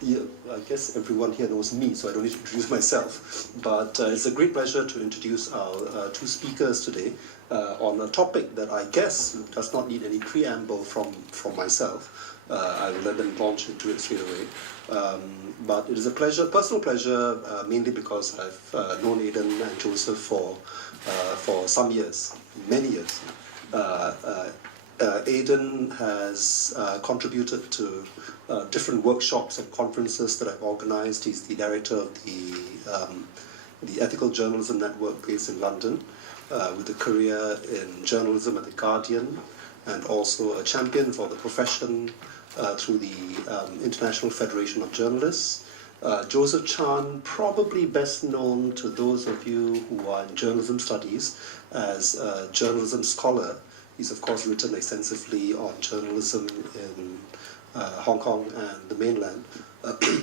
Yeah, I guess everyone here knows me, so I don't need to introduce myself. But it's a great pleasure to introduce our two speakers today on a topic that I guess does not need any preamble from myself. I will let them launch into it straight away. But it is a pleasure, personal pleasure, mainly because I've known Aidan and Joseph for some years, many years. Aidan has contributed to different workshops and conferences that I've organized. He's the director of the Ethical Journalism Network based in London, with a career in journalism at The Guardian, and also a champion for the profession through the International Federation of Journalists. Joseph Chan, probably best known to those of you who are in journalism studies as a journalism scholar. He's of course written extensively on journalism in Hong Kong and the mainland.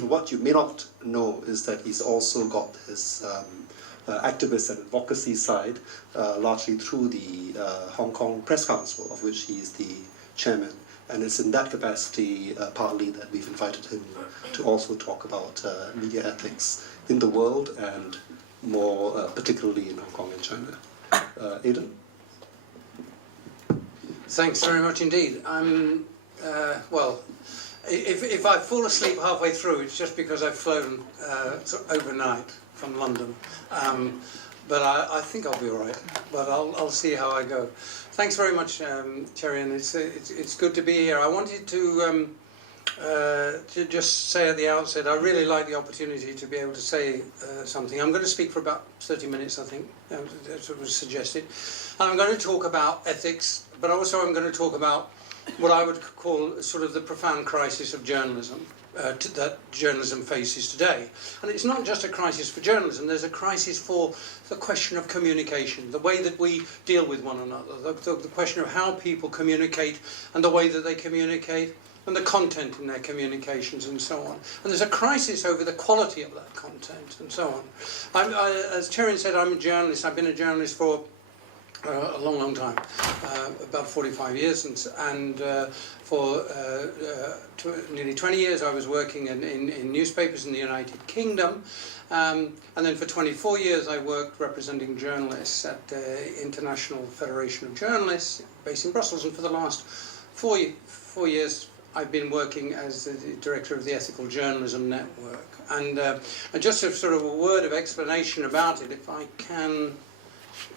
What you may not know is that he's also got his activist and advocacy side, largely through the Hong Kong Press Council, of which he is the chairman. And it's in that capacity, partly, that we've invited him to also talk about media ethics in the world, and more particularly in Hong Kong and China. Aidan? Thanks very much indeed. Well, if I fall asleep halfway through, it's just because I've flown overnight from London. But I think I'll be all right. But I'll see how I go. Thanks very much, Cherry, and it's good to be here. I wanted to just say at the outset, I really like the opportunity to be able to say something. I'm going to speak for about 30 minutes, I think, that's what was suggested. And I'm going to talk about ethics, but also I'm going to talk about what I would call sort of the profound crisis of journalism that journalism faces today. And it's not just a crisis for journalism, there's a crisis for the question of communication, the way that we deal with one another, the question of how people communicate and the way that they communicate, and the content in their communications and so on. And there's a crisis over the quality of that content and so on. As Cherry said, I'm a journalist. I've been a journalist for a long time, about 45 years, and for nearly 20 years I was working in newspapers in the United Kingdom, and then for 24 years I worked representing journalists at the International Federation of Journalists based in Brussels, and for the last four years I've been working as the director of the Ethical Journalism Network. And just a sort of a word of explanation about it, if I can.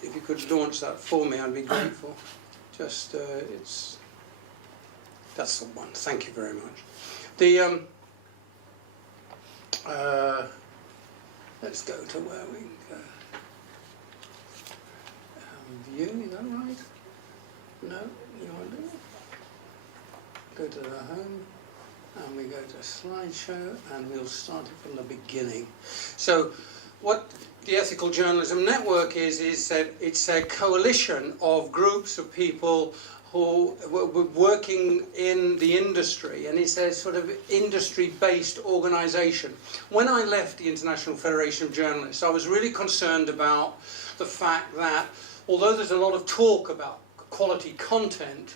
If you could launch that for me, I'd be grateful. Just, that's the one. Thank you very much. The, let's go to where we go. View, is that right? No, you want to go to the home, and we go to slideshow, and we'll start it from the beginning. So, what the Ethical Journalism Network is that it's a coalition of groups of people who were working in the industry, and it's a sort of industry-based organisation. When I left the International Federation of Journalists, I was really concerned about the fact that although there's a lot of talk about quality content,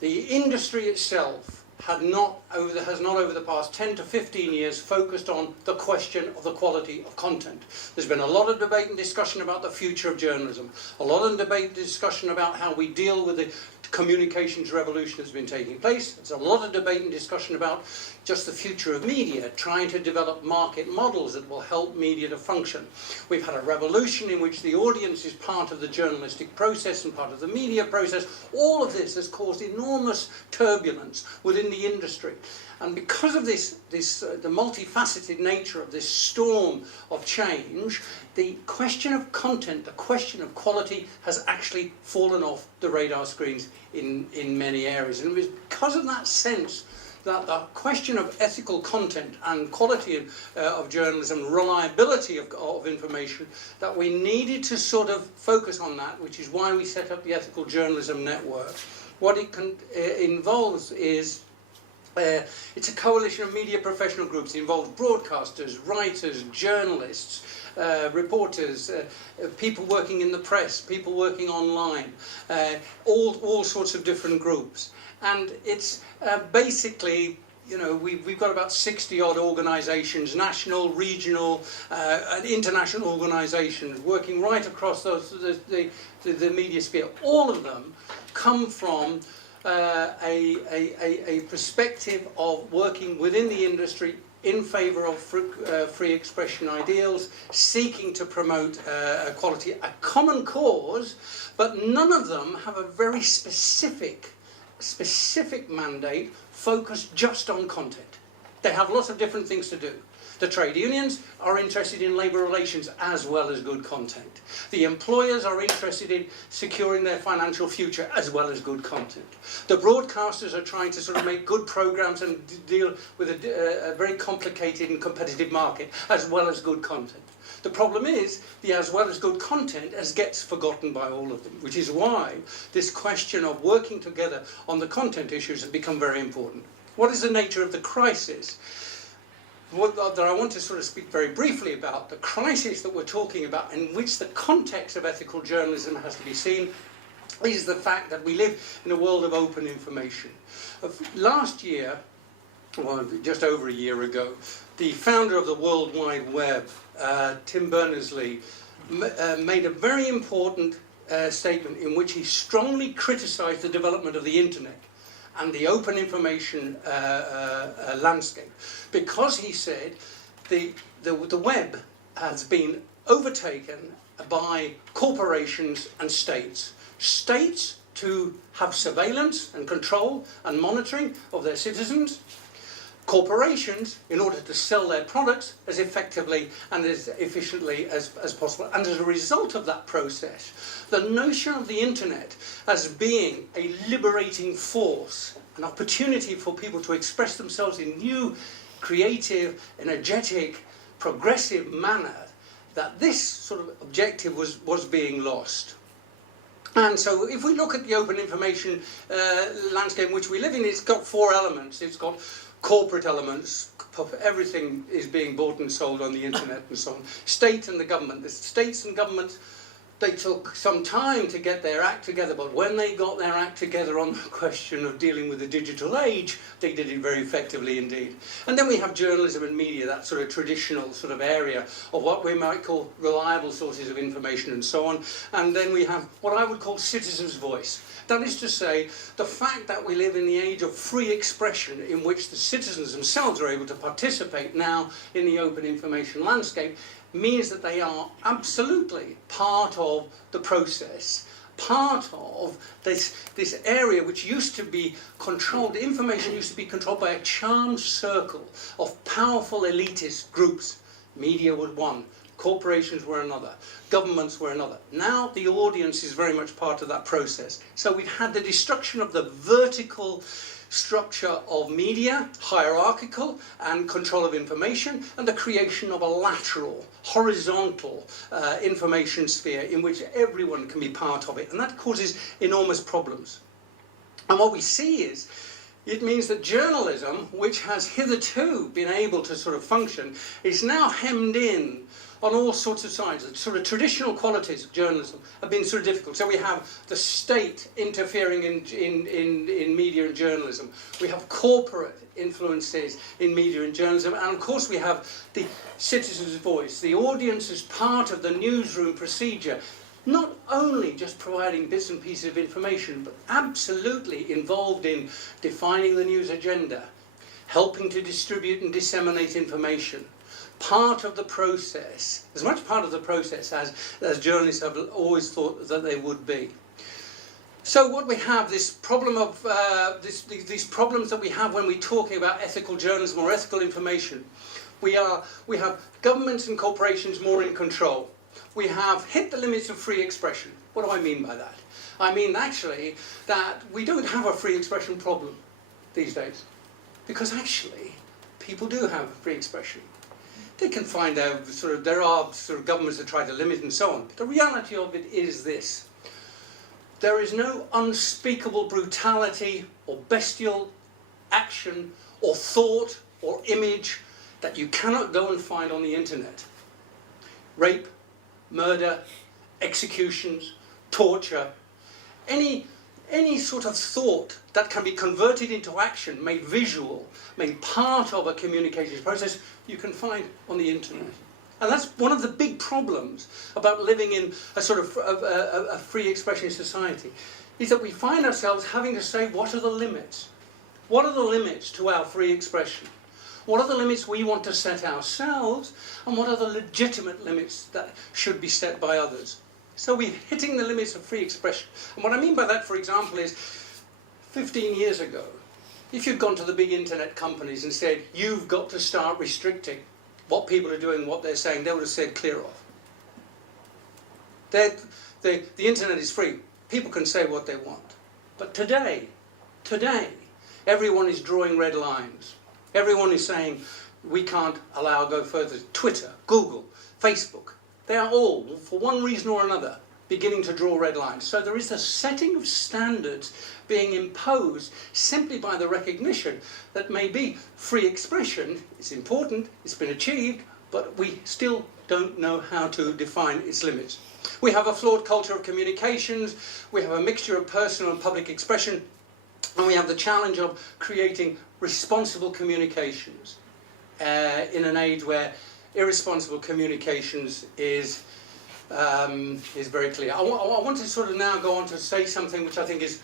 the industry itself has not over the past 10 to 15 years focused on the question of the quality of content. There's been a lot of debate and discussion about the future of journalism, a lot of debate and discussion about how we deal with the communications revolution that's been taking place. There's a lot of debate and discussion about just the future of media, trying to develop market models that will help media to function. We've had a revolution in which the audience is part of the journalistic process and part of the media process. All of this has caused enormous turbulence within the industry. And because of this, the multifaceted nature of this storm of change, the question of content, the question of quality has actually fallen off the radar screens in many areas. And it was because of that sense that the question of ethical content and quality of journalism, reliability of information, that we needed to sort of focus on that, which is why we set up the Ethical Journalism Network. What it involves is it's a coalition of media professional groups. It involves broadcasters, writers, journalists, reporters, people working in the press, people working online, all sorts of different groups. And it's basically you know, we've got about 60 odd organisations, national, regional, and international organisations working right across the media sphere. All of them come from a perspective of working within the industry in favour of free expression ideals, seeking to promote equality, a common cause, but none of them have a very specific mandate focused just on content. They have lots of different things to do. The trade unions are interested in labour relations as well as good content. The employers are interested in securing their financial future as well as good content. The broadcasters are trying to sort of make good programmes and deal with a very complicated and competitive market as well as good content. The problem is, the as well as good content gets forgotten by all of them, which is why this question of working together on the content issues has become very important. What is the nature of the crisis? That I want to sort of speak very briefly about, the crisis that we're talking about, in which the context of ethical journalism has to be seen, is the fact that we live in a world of open information. Last year, well, just over a year ago, the founder of the World Wide Web, Tim Berners-Lee, made a very important statement in which he strongly criticised the development of the internet and the open information landscape, because he said the web has been overtaken by corporations and states. States to have surveillance and control and monitoring of their citizens, corporations in order to sell their products as effectively and as efficiently as possible. And as a result of that process, the notion of the internet as being a liberating force, an opportunity for people to express themselves in new, creative, energetic, progressive manner, that this sort of objective was being lost. And so if we look at the open information landscape in which we live in, it's got four elements. It's got corporate elements, everything is being bought and sold on the internet and so on. State and the government. The states and governments, they took some time to get their act together, but when they got their act together on the question of dealing with the digital age, they did it very effectively indeed. And then we have journalism and media, that sort of traditional sort of area of what we might call reliable sources of information and so on. And then we have what I would call citizens' voice. That is to say, the fact that we live in the age of free expression in which the citizens themselves are able to participate now in the open information landscape means that they are absolutely part of the process, part of this area which used to be controlled, information used to be controlled by a charmed circle of powerful elitist groups. Media was one, corporations were another, governments were another. Now the audience is very much part of that process. So we've had the destruction of the vertical structure of media, hierarchical and control of information, and the creation of a lateral, horizontal information sphere in which everyone can be part of it, and that causes enormous problems. And what we see is, it means that journalism, which has hitherto been able to sort of function, is now hemmed in on all sorts of sides. The sort of traditional qualities of journalism have been sort of difficult. So we have the state interfering in media and journalism. We have corporate influences in media and journalism. And of course we have the citizen's voice. The audience as part of the newsroom procedure, not only just providing bits and pieces of information, but absolutely involved in defining the news agenda, helping to distribute and disseminate information. Part of the process, as much part of the process as journalists have always thought that they would be. So what we have, this problem of these problems that we have when we're talking about ethical journalism or ethical information, we have governments and corporations more in control. We have hit the limits of free expression. What do I mean by that? I mean actually that we don't have a free expression problem these days, because actually people do have free expression. They can find out, there are governments that try to limit and so on. But the reality of it is this. There is no unspeakable brutality or bestial action or thought or image that you cannot go and find on the internet. Rape, murder, executions, torture, any any sort of thought that can be converted into action, made visual, made part of a communications process, you can find on the internet. And that's one of the big problems about living in a sort of a free expression society, is that we find ourselves having to say, what are the limits? What are the limits to our free expression? What are the limits we want to set ourselves, and what are the legitimate limits that should be set by others? So we're hitting the limits of free expression. And what I mean by that, for example, is 15 years ago, if you'd gone to the big internet companies and said, you've got to start restricting what people are doing, what they're saying, they would have said, clear off. The internet is free. People can say what they want. But today, everyone is drawing red lines. Everyone is saying, we can't allow go further. Twitter, Google, Facebook, they are all, for one reason or another, beginning to draw red lines. So there is a setting of standards being imposed simply by the recognition that maybe free expression is important, it's been achieved, but we still don't know how to define its limits. We have a flawed culture of communications, we have a mixture of personal and public expression, and we have the challenge of creating responsible communications in an age where irresponsible communications is very clear. I want to sort of now go on to say something which I think is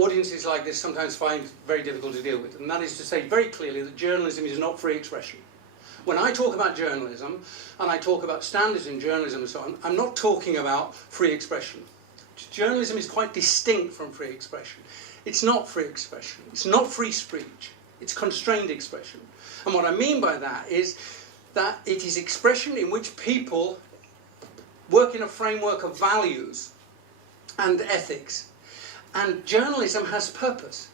audiences like this sometimes find very difficult to deal with, and that is to say very clearly that journalism is not free expression. When I talk about journalism, and I talk about standards in journalism and so on, I'm not talking about free expression. Journalism is quite distinct from free expression. It's not free expression. It's not free speech. It's constrained expression. And what I mean by that is that it is expression in which people work in a framework of values and ethics. And journalism has purpose.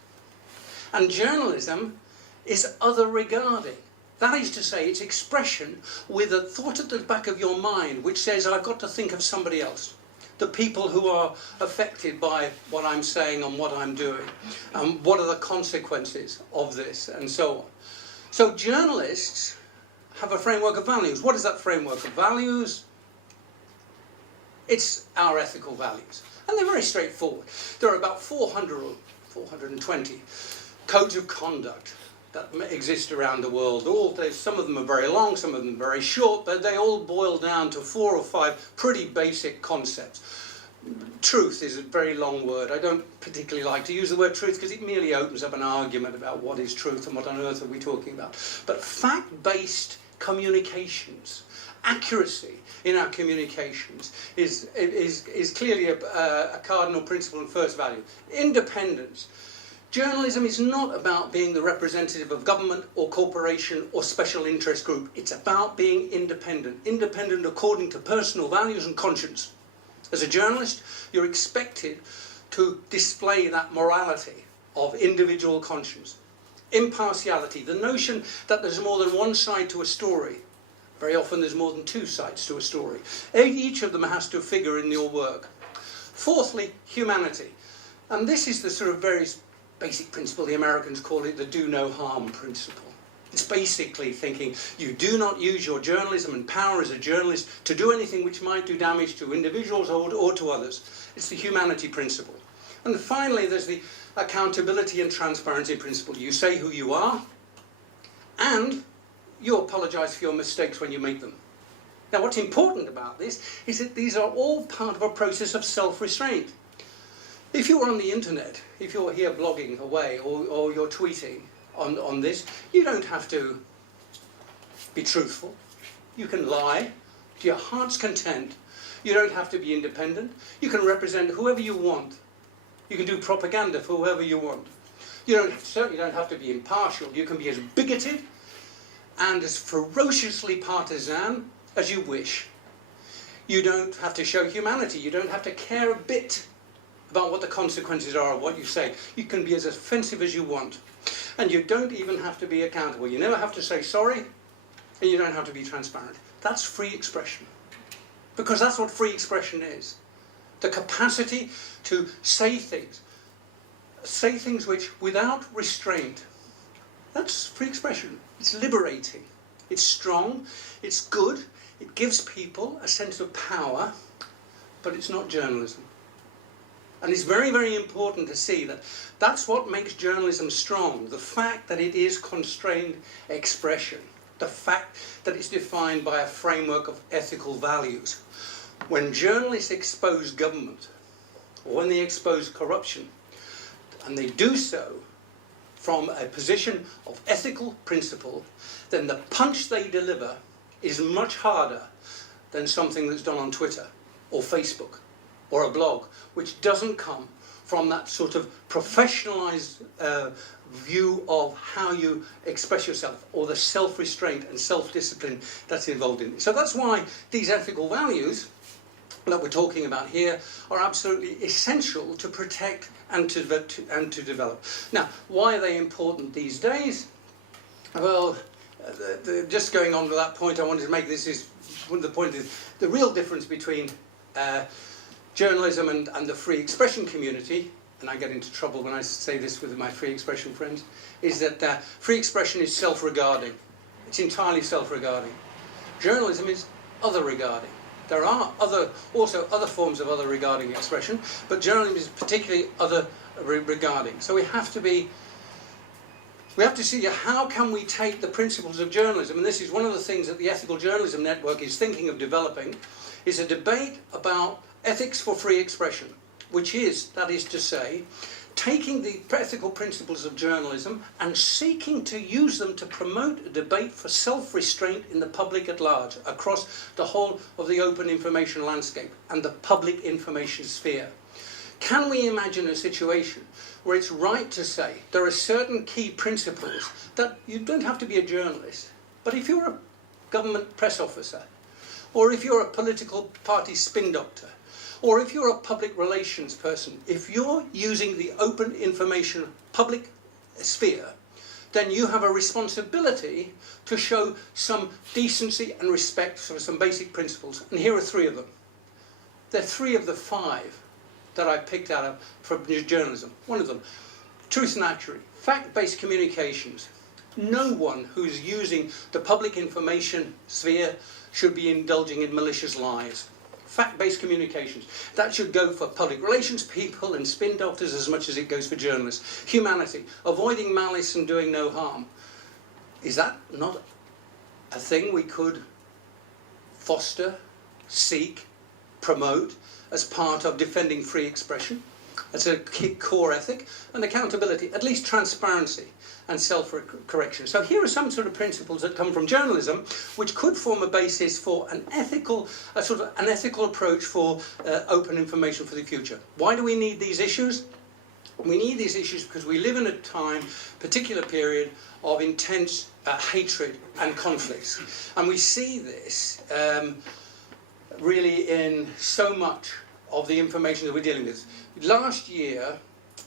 And journalism is other regarding. That is to say, it's expression with a thought at the back of your mind which says, I've got to think of somebody else. The people who are affected by what I'm saying and what I'm doing. What are the consequences of this, and so on. So journalists have a framework of values. What is that framework of values? It's our ethical values. And they're very straightforward. There are about 400 or 420 codes of conduct that exist around the world. Some of them are very long, some of them are very short, but they all boil down to 4 or 5 pretty basic concepts. Truth is a very long word. I don't particularly like to use the word truth because it merely opens up an argument about what is truth and what on earth are we talking about. But fact-based communications, accuracy in our communications is clearly a cardinal principle and first value. Independence. Journalism is not about being the representative of government or corporation or special interest group. It's about being independent. Independent according to personal values and conscience. As a journalist, you're expected to display that morality of individual conscience. Impartiality, the notion that there's more than one side to a story. Very often there's more than 2 sides to a story. Each of them has to figure in your work. Fourthly, humanity. And this is the sort of very basic principle. The Americans call it the do no harm principle. It's basically thinking you do not use your journalism and power as a journalist to do anything which might do damage to individuals or to others. It's the humanity principle. And finally, there's the accountability and transparency principle. You say who you are, and you apologise for your mistakes when you make them. Now, what's important about this is that these are all part of a process of self-restraint. If you're on the internet, if you're here blogging away or you're tweeting on this, you don't have to be truthful. You can lie to your heart's content. You don't have to be independent. You can represent whoever you want. You can do propaganda for whoever you want. You certainly don't have to be impartial. You can be as bigoted and as ferociously partisan as you wish. You don't have to show humanity. You don't have to care a bit about what the consequences are of what you say. You can be as offensive as you want. And you don't even have to be accountable. You never have to say sorry, and you don't have to be transparent. That's free expression. Because that's what free expression is. The capacity to say things which, without restraint, that's free expression. It's liberating. It's strong. It's good. It gives people a sense of power, but it's not journalism. And it's very, very important to see that that's what makes journalism strong, the fact that it is constrained expression, the fact that it's defined by a framework of ethical values. When journalists expose government, or when they expose corruption, and they do so from a position of ethical principle, then the punch they deliver is much harder than something that's done on Twitter or Facebook or a blog, which doesn't come from that sort of professionalized view of how you express yourself, or the self-restraint and self-discipline that's involved in it. So that's why these ethical values that we're talking about here are absolutely essential to protect and to develop. Now, why are they important these days? Well, just going on to that point, I wanted to make this is one of the points is the real difference between journalism and the free expression community, and I get into trouble when I say this with my free expression friends, is that free expression is self-regarding. It's entirely self-regarding. Journalism is other-regarding. There are also other forms of other-regarding expression, but journalism is particularly other-regarding. So we have to see how can we take the principles of journalism, and this is one of the things that the Ethical Journalism Network is thinking of developing, is a debate about ethics for free expression, which is, that is to say, taking the ethical principles of journalism and seeking to use them to promote a debate for self-restraint in the public at large, across the whole of the open information landscape and the public information sphere. Can we imagine a situation where it's right to say there are certain key principles that you don't have to be a journalist, but if you're a government press officer, or if you're a political party spin doctor, or if you're a public relations person, if you're using the open information public sphere, then you have a responsibility to show some decency and respect for some basic principles. And here are 3 of them. They're 3 of the 5 that I picked out of from journalism. One of them, truth and accuracy, fact-based communications. No one who's using the public information sphere should be indulging in malicious lies. Fact-based communications. That should go for public relations people and spin doctors as much as it goes for journalists. Humanity. Avoiding malice and doing no harm. Is that not a thing we could foster, seek, promote as part of defending free expression? That's a key core ethic. And accountability, at least transparency and self-correction. So here are some sort of principles that come from journalism, which could form a basis for an ethical approach for open information for the future. Why do we need these issues? We need these issues because we live in a time, particular period, of intense hatred and conflicts. And we see this really in so much of the information that we're dealing with. Last year,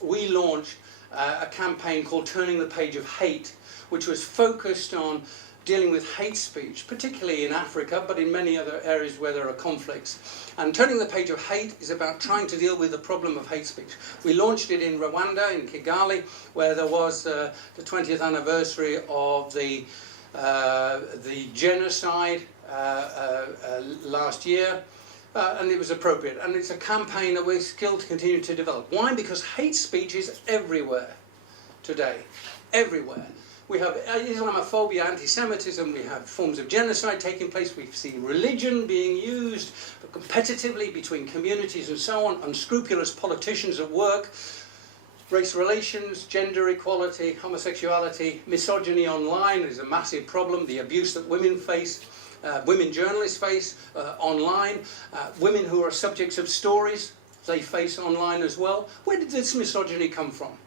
we launched a campaign called Turning the Page of Hate, which was focused on dealing with hate speech, particularly in Africa, but in many other areas where there are conflicts. And Turning the Page of Hate is about trying to deal with the problem of hate speech. We launched it in Rwanda, in Kigali, where there was the 20th anniversary of the genocide last year. And it was appropriate. And it's a campaign that we're still to continue to develop. Why? Because hate speech is everywhere today. Everywhere. We have Islamophobia, anti-Semitism, we have forms of genocide taking place, we see religion being used competitively between communities and so on, unscrupulous politicians at work, race relations, gender equality, homosexuality, misogyny online is a massive problem, the abuse that women face. Women journalists face online, women who are subjects of stories, they face online as well. Where did this misogyny come from?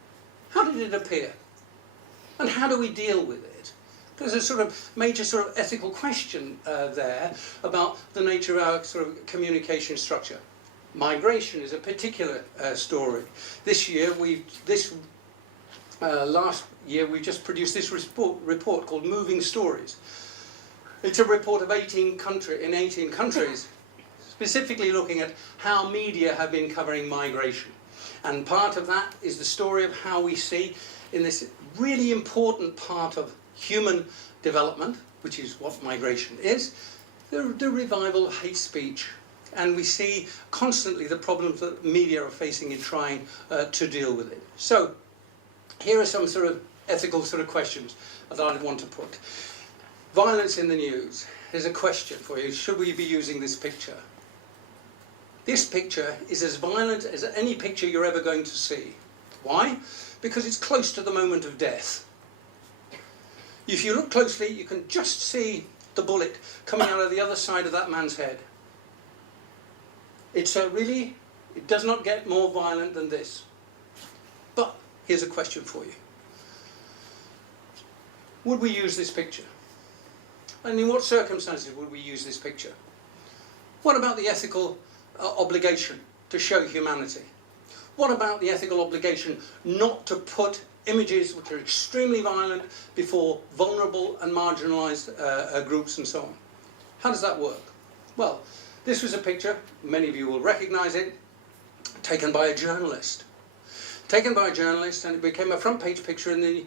How did it appear? And how do we deal with it? There's a sort of major sort of ethical question there about the nature of our sort of communication structure. Migration is a particular story. Last year we just produced this report called Moving Stories. It's a report of 18 countries, specifically looking at how media have been covering migration. And part of that is the story of how we see in this really important part of human development, which is what migration is, the revival of hate speech And we see constantly the problems that media are facing in trying to deal with it. So here are some sort of ethical sort of questions that I want to put. Violence in the news. Here's a question for you. Should we be using this picture? This picture is as violent as any picture you're ever going to see. Why? Because it's close to the moment of death. If you look closely, you can just see the bullet coming out of the other side of that man's head. It's really, it does not get more violent than this. But here's a question for you. Would we use this picture? And in what circumstances would we use this picture? What about the ethical obligation to show humanity? What about the ethical obligation not to put images which are extremely violent before vulnerable and marginalised groups and so on? How does that work? Well, this was a picture, many of you will recognise it, taken by a journalist. Taken by a journalist, and it became a front page picture in the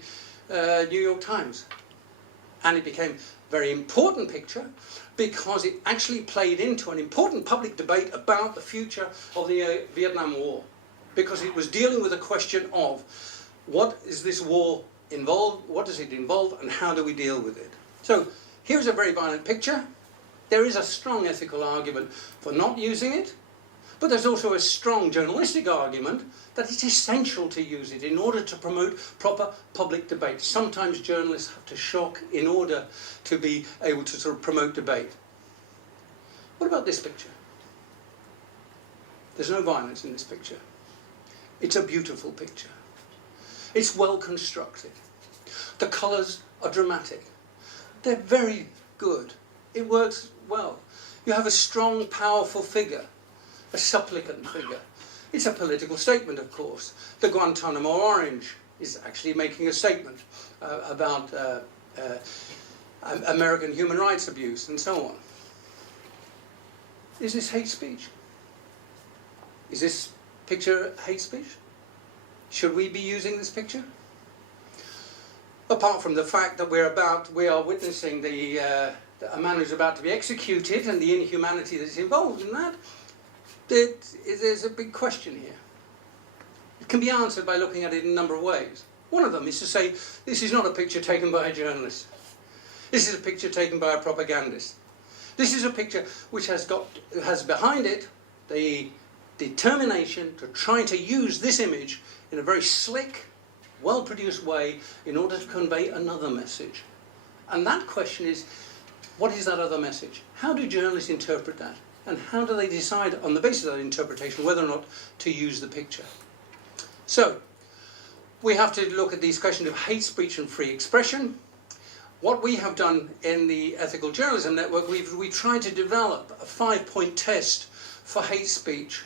New York Times. And it became a very important picture because it actually played into an important public debate about the future of the Vietnam War. Because it was dealing with a question of what is this war involved, what does it involve, and how do we deal with it? So here's a very violent picture. There is a strong ethical argument for not using it, but there's also a strong journalistic argument that it's essential to use it in order to promote proper public debate. Sometimes journalists have to shock in order to be able to sort of promote debate. What about this picture? There's no violence in this picture. It's a beautiful picture. It's well constructed. The colours are dramatic. They're very good. It works well. You have a strong, powerful figure, a supplicant figure. It's a political statement, of course. The Guantanamo Orange is actually making a statement about American human rights abuse and so on. Is this hate speech? Is this picture hate speech? Should we be using this picture? Apart from the fact that we are witnessing a man who's about to be executed and the inhumanity that's involved in that, there's a big question here. It can be answered by looking at it in a number of ways. One of them is to say, this is not a picture taken by a journalist. This is a picture taken by a propagandist. This is a picture which has behind it the determination to try to use this image in a very slick, well-produced way in order to convey another message. And that question is, what is that other message? How do journalists interpret that? And how do they decide on the basis of that interpretation whether or not to use the picture? So, we have to look at these questions of hate speech and free expression. What we have done in the Ethical Journalism Network, we've tried to develop a 5-point test for hate speech,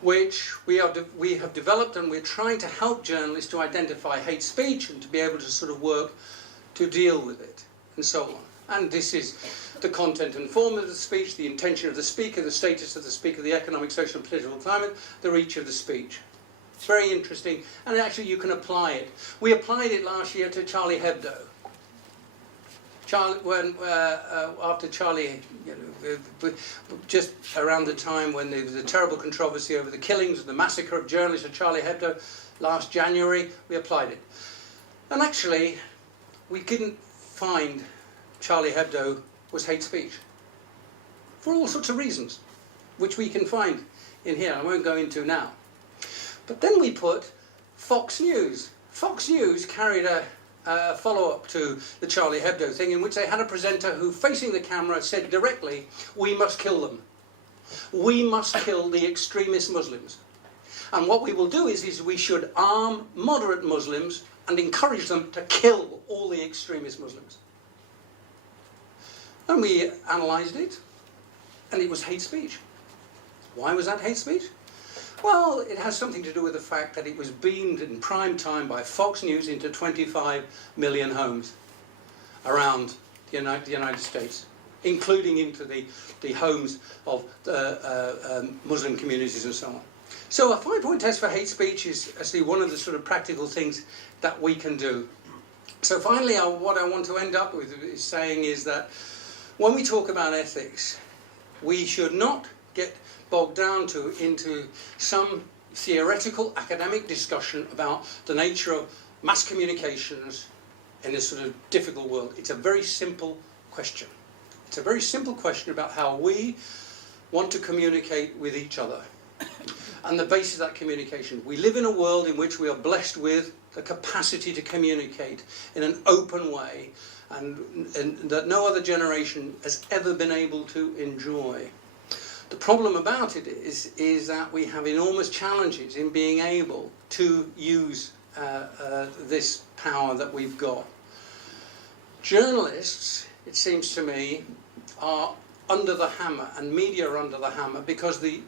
which we have developed, and we're trying to help journalists to identify hate speech and to be able to sort of work to deal with it, and so on. And this is the content and form of the speech, the intention of the speaker, the status of the speaker, the economic, social and political climate, the reach of the speech. It's very interesting, and actually you can apply it. We applied it last year to Charlie Hebdo. After Charlie, just around the time when there was a terrible controversy over the killings and the massacre of journalists at Charlie Hebdo last January, we applied it. And actually, we didn't find Charlie Hebdo was hate speech for all sorts of reasons, which we can find in here. I won't go into now. But then we put Fox News. Fox News carried a follow-up to the Charlie Hebdo thing, in which they had a presenter who, facing the camera, said directly, "We must kill them. We must kill the extremist Muslims. And what we will do is we should arm moderate Muslims and encourage them to kill all the extremist Muslims." And we analysed it, and it was hate speech. Why was that hate speech? Well, it has something to do with the fact that it was beamed in prime time by Fox News into 25 million homes around the United States, including into the homes of Muslim communities and so on. So a 5-point test for hate speech is actually one of the sort of practical things that we can do. So finally, what I want to end up with is saying is that when we talk about ethics, we should not get bogged down into some theoretical academic discussion about the nature of mass communications in this sort of difficult world. It's a very simple question. It's a very simple question about how we want to communicate with each other and the basis of that communication. We live in a world in which we are blessed with the capacity to communicate in an open way and that no other generation has ever been able to enjoy. The problem about it is that we have enormous challenges in being able to use this power that we've got. Journalists, it seems to me, are under the hammer, and media are under the hammer, because the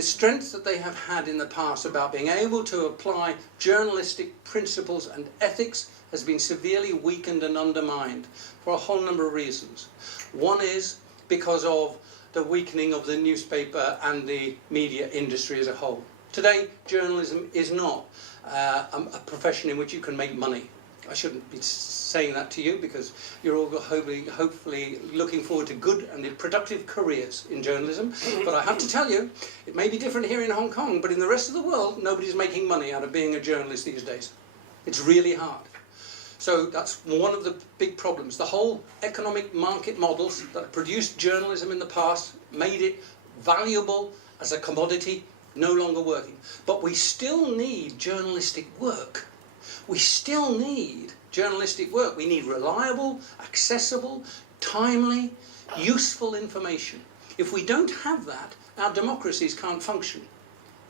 strength that they have had in the past about being able to apply journalistic principles and ethics has been severely weakened and undermined for a whole number of reasons. One is because of the weakening of the newspaper and the media industry as a whole. Today, journalism is not a profession in which you can make money. I shouldn't be saying that to you, because you're all hopefully looking forward to good and productive careers in journalism. But I have to tell you, it may be different here in Hong Kong, but in the rest of the world, nobody's making money out of being a journalist these days. It's really hard. So that's one of the big problems. The whole economic market models that produced journalism in the past made it valuable as a commodity, no longer working. But we still need journalistic work. We still need journalistic work. We need reliable, accessible, timely, useful information. If we don't have that, our democracies can't function.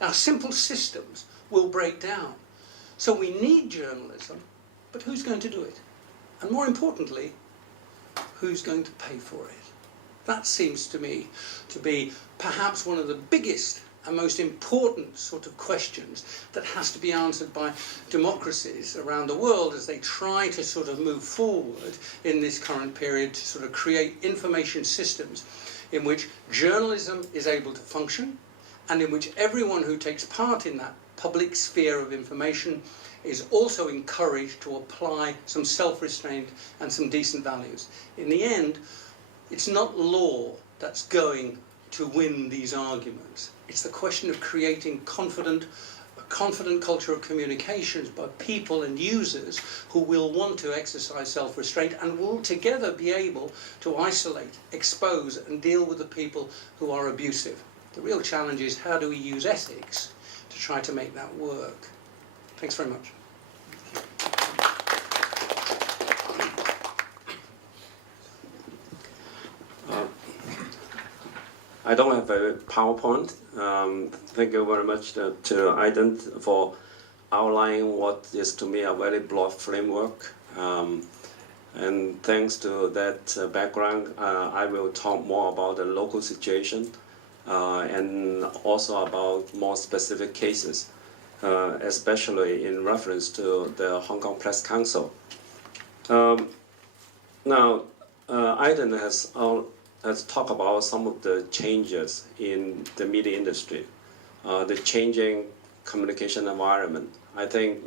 Our simple systems will break down. So we need journalism, but who's going to do it? And more importantly, who's going to pay for it? That seems to me to be perhaps one of the biggest and most important sort of questions that has to be answered by democracies around the world as they try to sort of move forward in this current period to sort of create information systems in which journalism is able to function and in which everyone who takes part in that public sphere of information is also encouraged to apply some self-restraint and some decent values. In the end, it's not law that's going to win these arguments. It's the question of creating a confident culture of communications by people and users who will want to exercise self-restraint and will together be able to isolate, expose and deal with the people who are abusive. The real challenge is how do we use ethics to try to make that work. Thanks very much. I don't have a PowerPoint. Thank you very much to Aidan for outlining what is to me a very broad framework. And thanks to that background, I will talk more about the local situation and also about more specific cases, especially in reference to the Hong Kong Press Council. Now, Aidan has talked about some of the changes in the media industry, the changing communication environment. I think,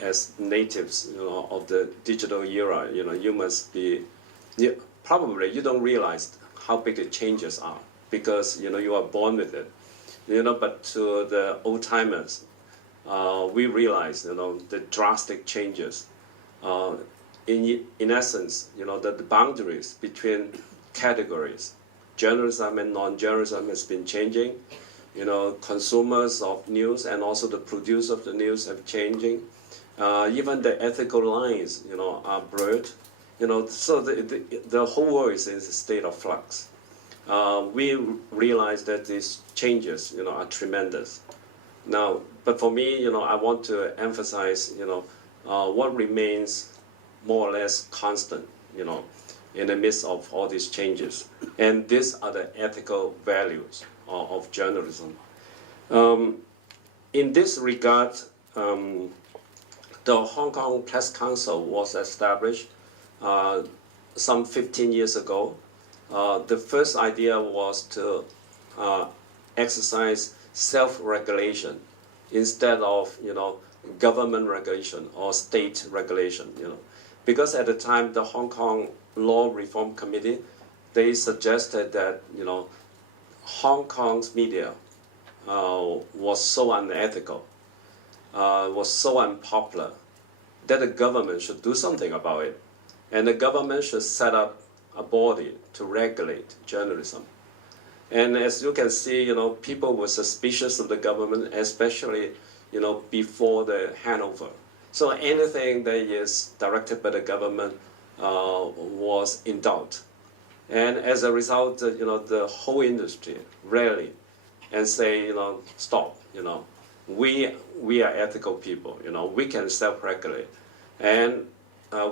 as natives, of the digital era, you must be, probably you don't realize how big the changes are because, you are born with it. But to the old timers, we realize, the drastic changes. In essence, that the boundaries between categories, journalism and non-journalism has been changing. Consumers of news and also the producers of the news have changing. Even the ethical lines, are blurred. So the whole world is in a state of flux. We realize that these changes, are tremendous. Now, but for me, I want to emphasize, what remains more or less constant, in the midst of all these changes. And these are the ethical values of journalism. In this regard, the Hong Kong Press Council was established some 15 years ago. The first idea was to exercise self-regulation instead of, government regulation or state regulation, Because at the time, the Hong Kong Law Reform Committee, they suggested that, Hong Kong's media was so unethical, was so unpopular, that the government should do something about it. And the government should set up a body to regulate journalism. And as you can see, people were suspicious of the government, especially, before the handover. So anything that is directed by the government was in doubt. And as a result, the whole industry rallied and say, stop, we are ethical people, we can self-regulate. And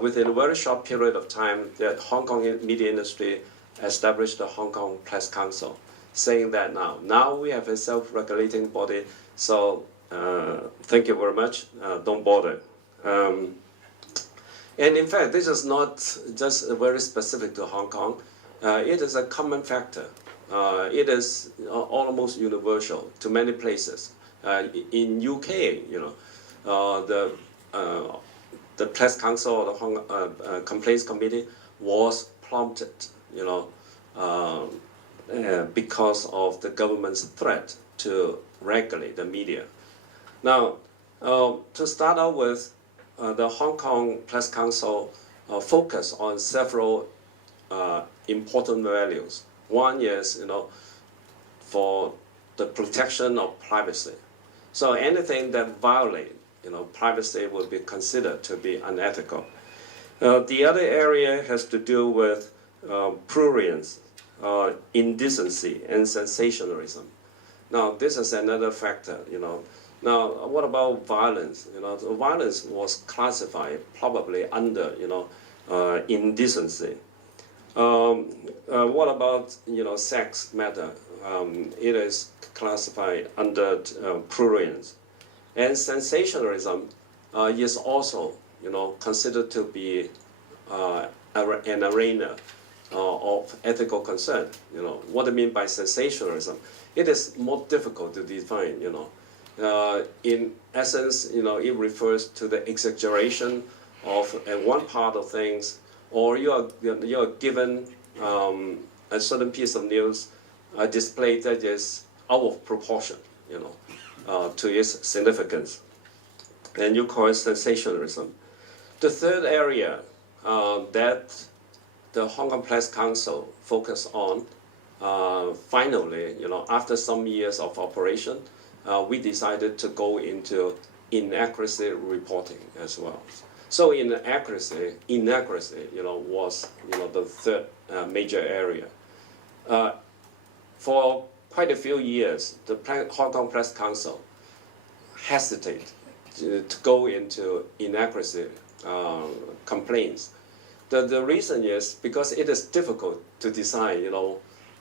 within a very short period of time, the Hong Kong media industry established the Hong Kong Press Council, saying that now we have a self-regulating body, so thank you very much, don't bother. And in fact, this is not just very specific to Hong Kong. It is a common factor. It is almost universal to many places. In UK, the Press Council or the Hong Complaints Committee was prompted, because of the government's threat to regulate the media. Now, to start out with, the Hong Kong Press Council focus on several important values. One is, for the protection of privacy. So anything that violates, privacy will be considered to be unethical. The other area has to do with prurience, indecency, and sensationalism. Now, this is another factor, Now, what about violence? The violence was classified probably under, indecency. What about, sex matter? It is classified under prurience. And sensationalism is also, considered to be an arena of ethical concern. What I mean by sensationalism? It is more difficult to define. In essence, it refers to the exaggeration of one part of things, or you are given a certain piece of news, a display that is out of proportion, to its significance, and you call it sensationalism. The third area that the Hong Kong Press Council focused on, finally, after some years of operation, we decided to go into inaccuracy reporting as well. So inaccuracy, was the third major area. For quite a few years, the Hong Kong Press Council hesitated to go into inaccuracy complaints. The reason is because it is difficult to decide,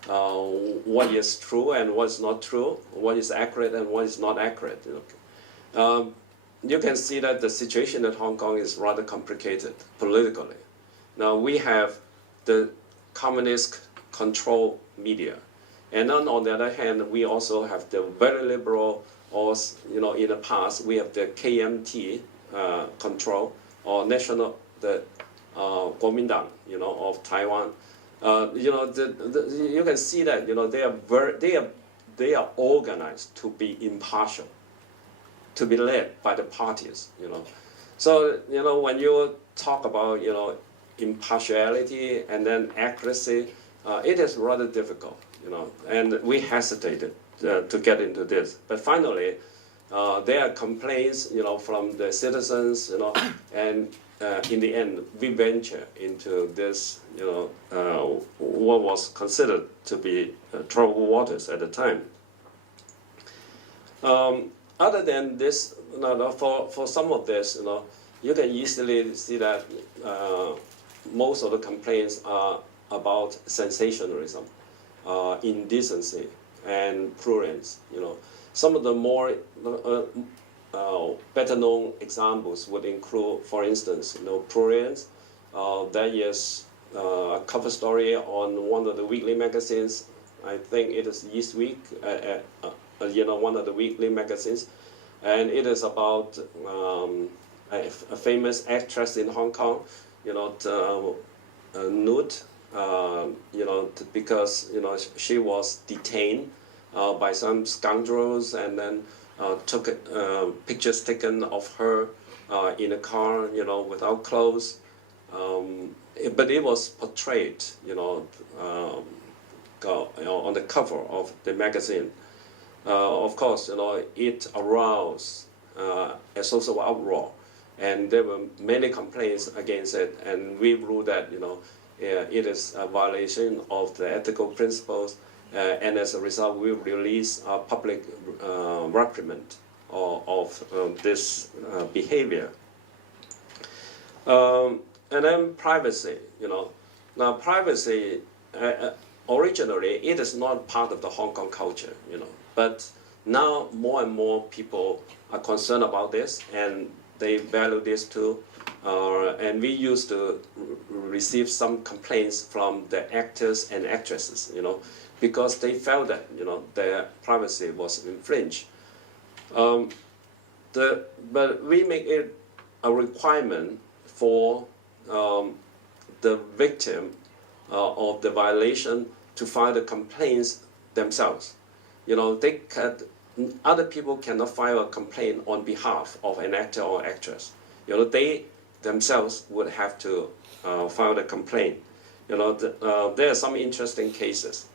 what is true and what is not true, what is accurate and what is not accurate. You can see that the situation in Hong Kong is rather complicated politically. Now we have the communist control media, and then on the other hand, we also have the very liberal, or in the past we have the KMT control, or the Kuomintang, of Taiwan. You can see that they are organized to be impartial, to be led by the parties. So when you talk about impartiality and then accuracy, it is rather difficult. And we hesitated to get into this, but finally there are complaints from the citizens, and in the end, we venture into this, what was considered to be troubled waters at the time. Other than this, for some of this, you can easily see that most of the complaints are about sensationalism, indecency, and prurience. Some of the more better-known examples would include, for instance, prurience. That is a cover story on one of the weekly magazines. I think it is East Week, one of the weekly magazines, and it is about a famous actress in Hong Kong, nude, because she was detained by some scoundrels, and then took pictures taken of her in a car, without clothes. But it was portrayed, on the cover of the magazine. Of course, it aroused a social uproar, and there were many complaints against it, and we ruled that, it is a violation of the ethical principles, and as a result, we released a public reprimand of this behavior. And then privacy, Now, privacy, originally, it is not part of the Hong Kong culture, But now more and more people are concerned about this, and they value this too. And we used to receive some complaints from the actors and actresses, because they felt that, their privacy was infringed. But we make it a requirement for the victim of the violation to file the complaints themselves. Other people cannot file a complaint on behalf of an actor or actress. They themselves would have to file the complaint. There are some interesting cases,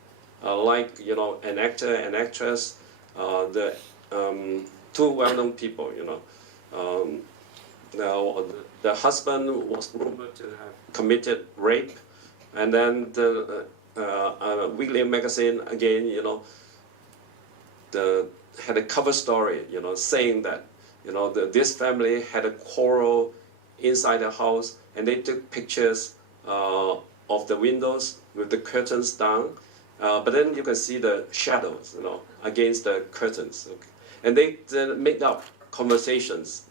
like an actor and actress, the two well-known people. The husband was rumored to have committed rape, and then the weekly magazine again, had a cover story, saying that, this family had a quarrel inside the house, and they took pictures of the windows with the curtains down, but then you can see the shadows, against the curtains. Okay. And they make up conversations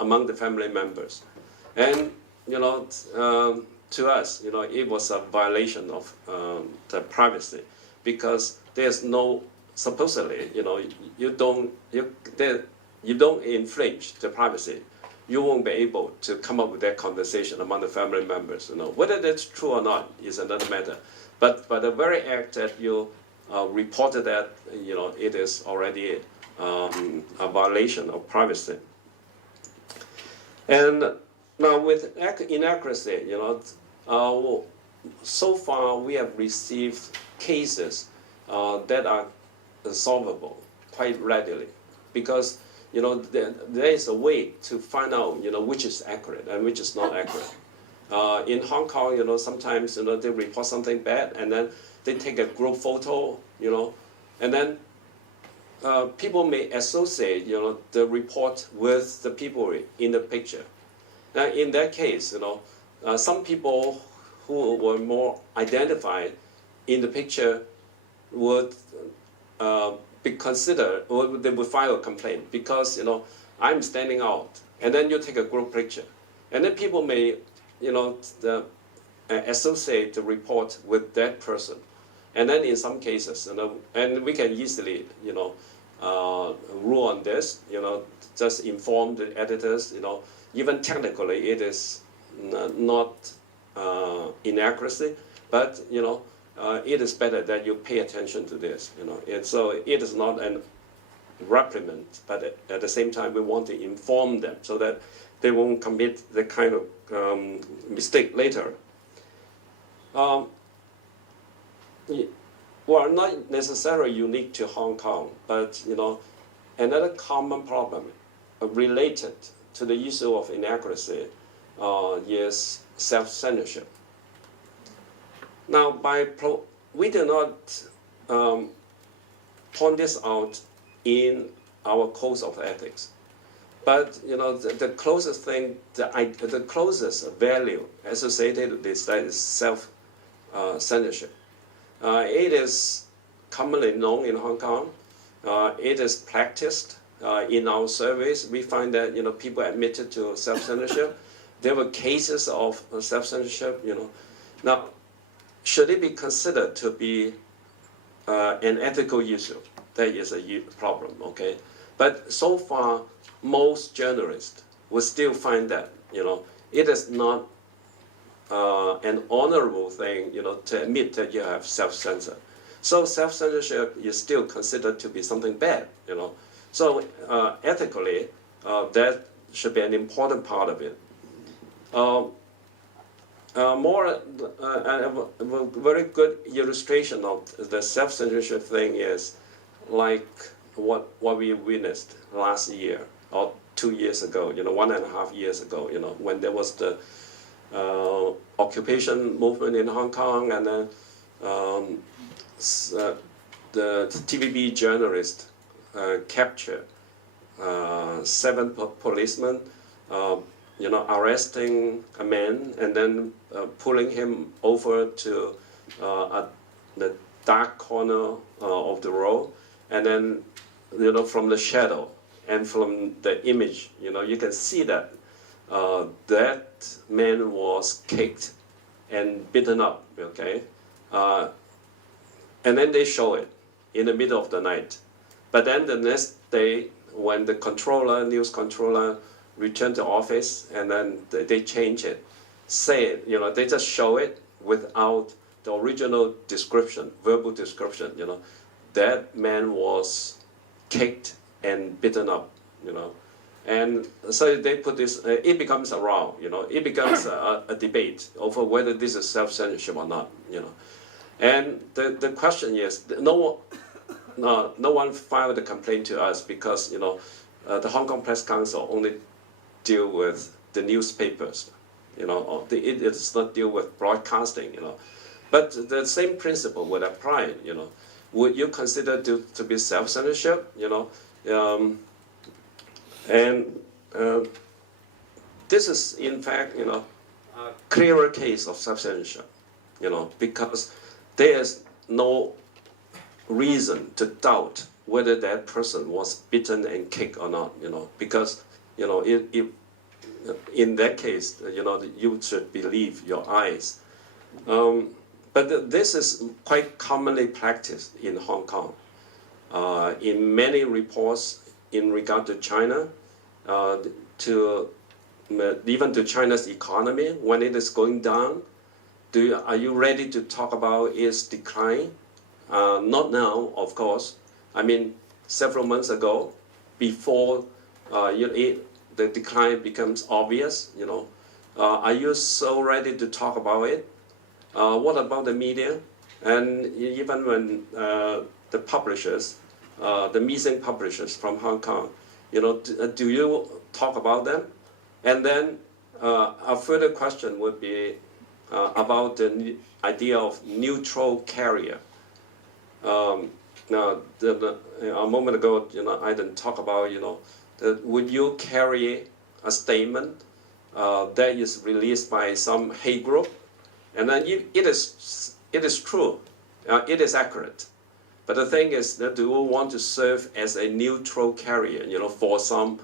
among the family members, and to us, it was a violation of the privacy, because there's no, supposedly, you don't infringe the privacy. You won't be able to come up with that conversation among the family members. Whether that's true or not is another matter. But by the very act that you reported that, it is already a violation of privacy. And now with inaccuracy, so far we have received cases that are solvable quite readily, because there is a way to find out which is accurate and which is not accurate. In Hong Kong, sometimes they report something bad, and then they take a group photo, and then people may associate the report with the people in the picture. Now, in that case, some people who were more identified in the picture would be considered, or they would file a complaint, because I'm standing out, and then you take a group picture, and then people may associate the report with that person, and then in some cases, and we can easily rule on this, just inform the editors, even technically it is not inaccuracy, but it is better that you pay attention to this, and so it is not an reprimand, but at the same time we want to inform them so that they won't commit the kind of mistake later. Well, not necessarily unique to Hong Kong, but another common problem related to the issue of inaccuracy is self-censorship. Now, we do not point this out in our codes of ethics, but the closest thing, the closest value associated with this is self-censorship. It is commonly known in Hong Kong. It is practiced in our surveys. We find that people admitted to self-censorship. There were cases of self-censorship. Now, should it be considered to be an ethical issue? That is a problem. Okay, but so far, most journalists will still find that it is not an honorable thing, to admit that you have self-censor. So self-censorship is still considered to be something bad, So ethically, that should be an important part of it. A very good illustration of the self-censorship thing is like what we witnessed last year or 2 years ago, 1.5 years ago, when there was the occupation movement in Hong Kong, and then the TVB journalist captured 7 policemen, arresting a man and then pulling him over to the dark corner of the road, and then from the shadow and from the image, you can see that that man was kicked and beaten up, okay? And then they show it in the middle of the night. But then the next day, when the news controller returned to office, and then they change it, they just show it without the original description, verbal description, that man was kicked and beaten up, And so they put this, it becomes a row, it becomes a debate over whether this is self-censorship or not, And the question is, no one filed a complaint to us because, the Hong Kong Press Council only deal with the newspapers, it does not deal with broadcasting, But the same principle would apply, Would you consider to be self-censorship, this is, in fact, a clearer case of self-censorship, because there is no reason to doubt whether that person was beaten and kicked or not, because, in that case, you should believe your eyes. But this is quite commonly practiced in Hong Kong. In many reports in regard to China, even to China's economy, when it is going down, are you ready to talk about its decline? Not now, of course. I mean, several months ago, before the decline becomes obvious, are you so ready to talk about it? What about the media? And even when the publishers, the missing publishers from Hong Kong, do you talk about them? And then a further question would be about the idea of neutral carrier. Now, a moment ago, I didn't talk about, would you carry a statement that is released by some hate group, and then it is true, it is accurate. But the thing is that do you want to serve as a neutral carrier, for some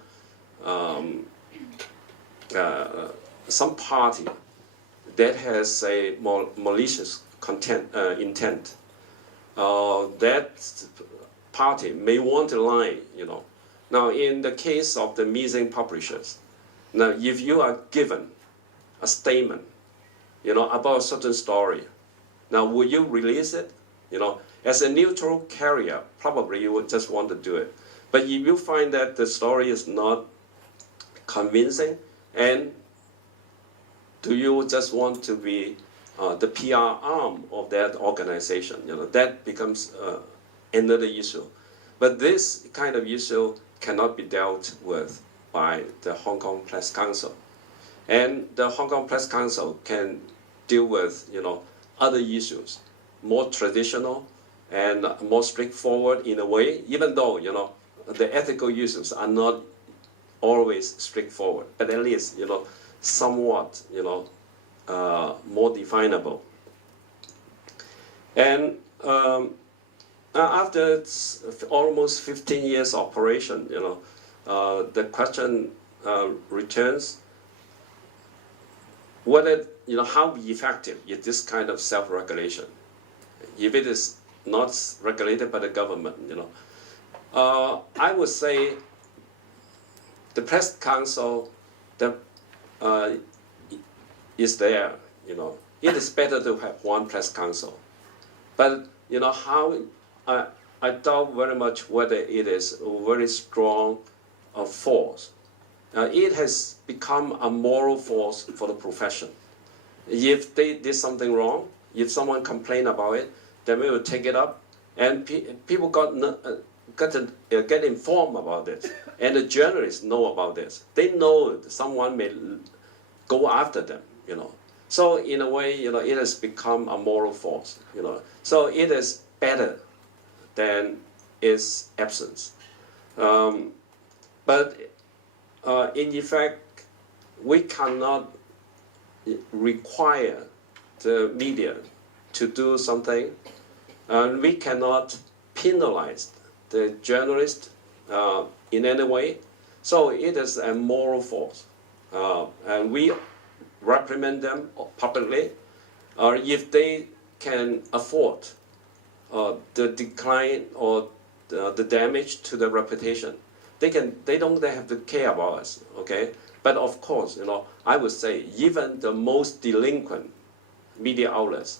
party that has a more malicious intent? That party may want to lie, Now, in the case of the missing publishers, now if you are given a statement, about a certain story, now would you release it? As a neutral carrier, probably you would just want to do it. But if you find that the story is not convincing, and do you just want to be the PR arm of that organization? That becomes another issue. But this kind of issue cannot be dealt with by the Hong Kong Press Council. And the Hong Kong Press Council can deal with, other issues, more traditional and more straightforward in a way, even though, the ethical issues are not always straightforward, but at least, somewhat, more definable. And after almost 15 years operation, the question returns whether, how effective is this kind of self-regulation? If it is not regulated by the government, I would say the press council that is there, You know, it is better to have one press council. But you know how I doubt very much whether it is a very strong force. It has become a moral force for the profession. If they did something wrong, if someone complained about it, then we will take it up, and people got to get informed about this, and the journalists know about this. They know that someone may go after them, you know. So in a way, you know, it has become a moral force, you know. So it is better than its absence. But in effect, we cannot require the media to do something, and we cannot penalize the journalist in any way. So it is a moral force, and we reprimand them publicly, or if they can afford the decline or the damage to the reputation, they don't have to care about us, okay? But of course, you know, I would say even the most delinquent media outlets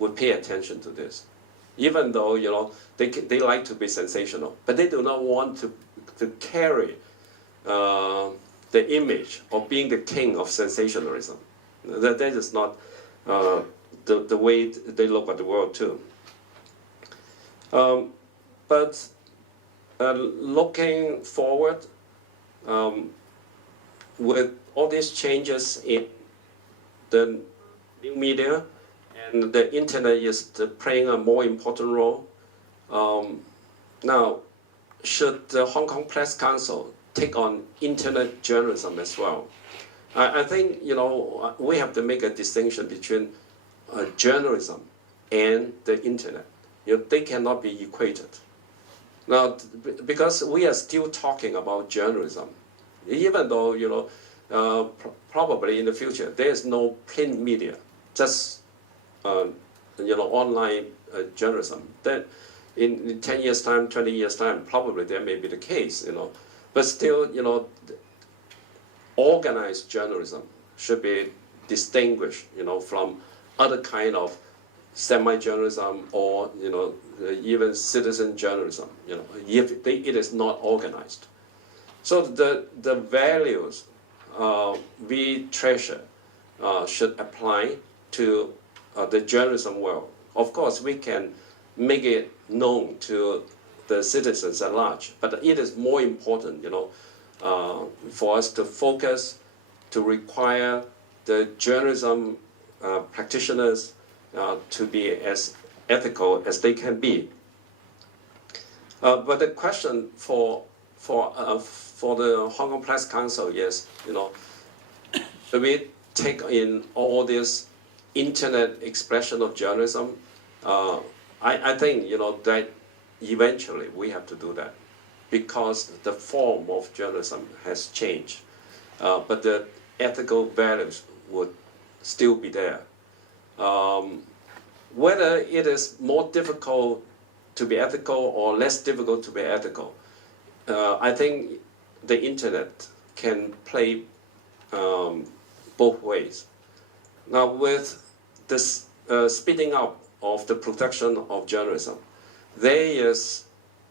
would pay attention to this, even though, you know, they like to be sensational, but they do not want to carry the image of being the king of sensationalism. That is not the way they look at the world too. But looking forward, with all these changes in the new media, and the internet is playing a more important role. Now, should the Hong Kong Press Council take on internet journalism as well? I think, you know, we have to make a distinction between journalism and the internet. You know, they cannot be equated. Now, because we are still talking about journalism, even though, you know, probably in the future there is no print media, just you know, online journalism. Then in 10 years' time, 20 years' time, probably that may be the case, you know. But still, you know, organized journalism should be distinguished, you know, from other kind of semi-journalism or, you know, even citizen journalism, you know, if it is not organized. So the values we treasure should apply to the journalism world. Of course, we can make it known to the citizens at large, but it is more important, you know, for us to focus, to require the journalism practitioners to be as ethical as they can be. But the question for the Hong Kong Press Council is, you know, do we take in all this internet expression of journalism? I think, you know, that eventually we have to do that because the form of journalism has changed, but the ethical values would still be there. Whether it is more difficult to be ethical or less difficult to be ethical, I think the internet can play both ways. Now, with this speeding up of the production of journalism, there is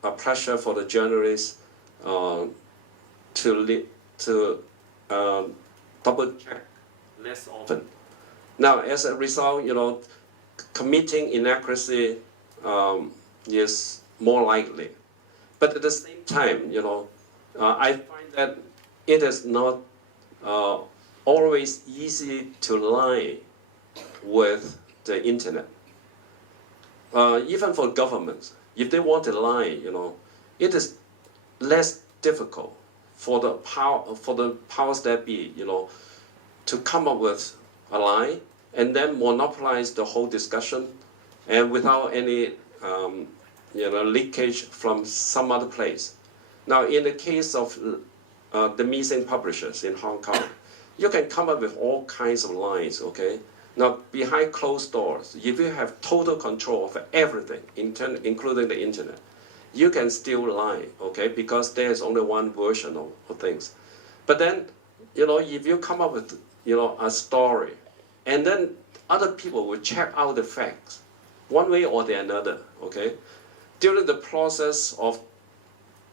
a pressure for the journalists to double check less often. Now, as a result, you know, committing inaccuracy is more likely. But at the same time, you know, I find that it is not always easy to lie with the internet. Even for governments, if they want to lie, you know, it is less difficult for the powers that be, you know, to come up with a lie and then monopolize the whole discussion, and without any you know, leakage from some other place. Now, in the case of the missing publishers in Hong Kong, you can come up with all kinds of lies, okay? Now, behind closed doors, if you have total control of everything, including the internet, you can still lie, okay? Because there is only one version of things. But then, you know, if you come up with, you know, a story, and then other people will check out the facts, one way or the another, okay? During the process of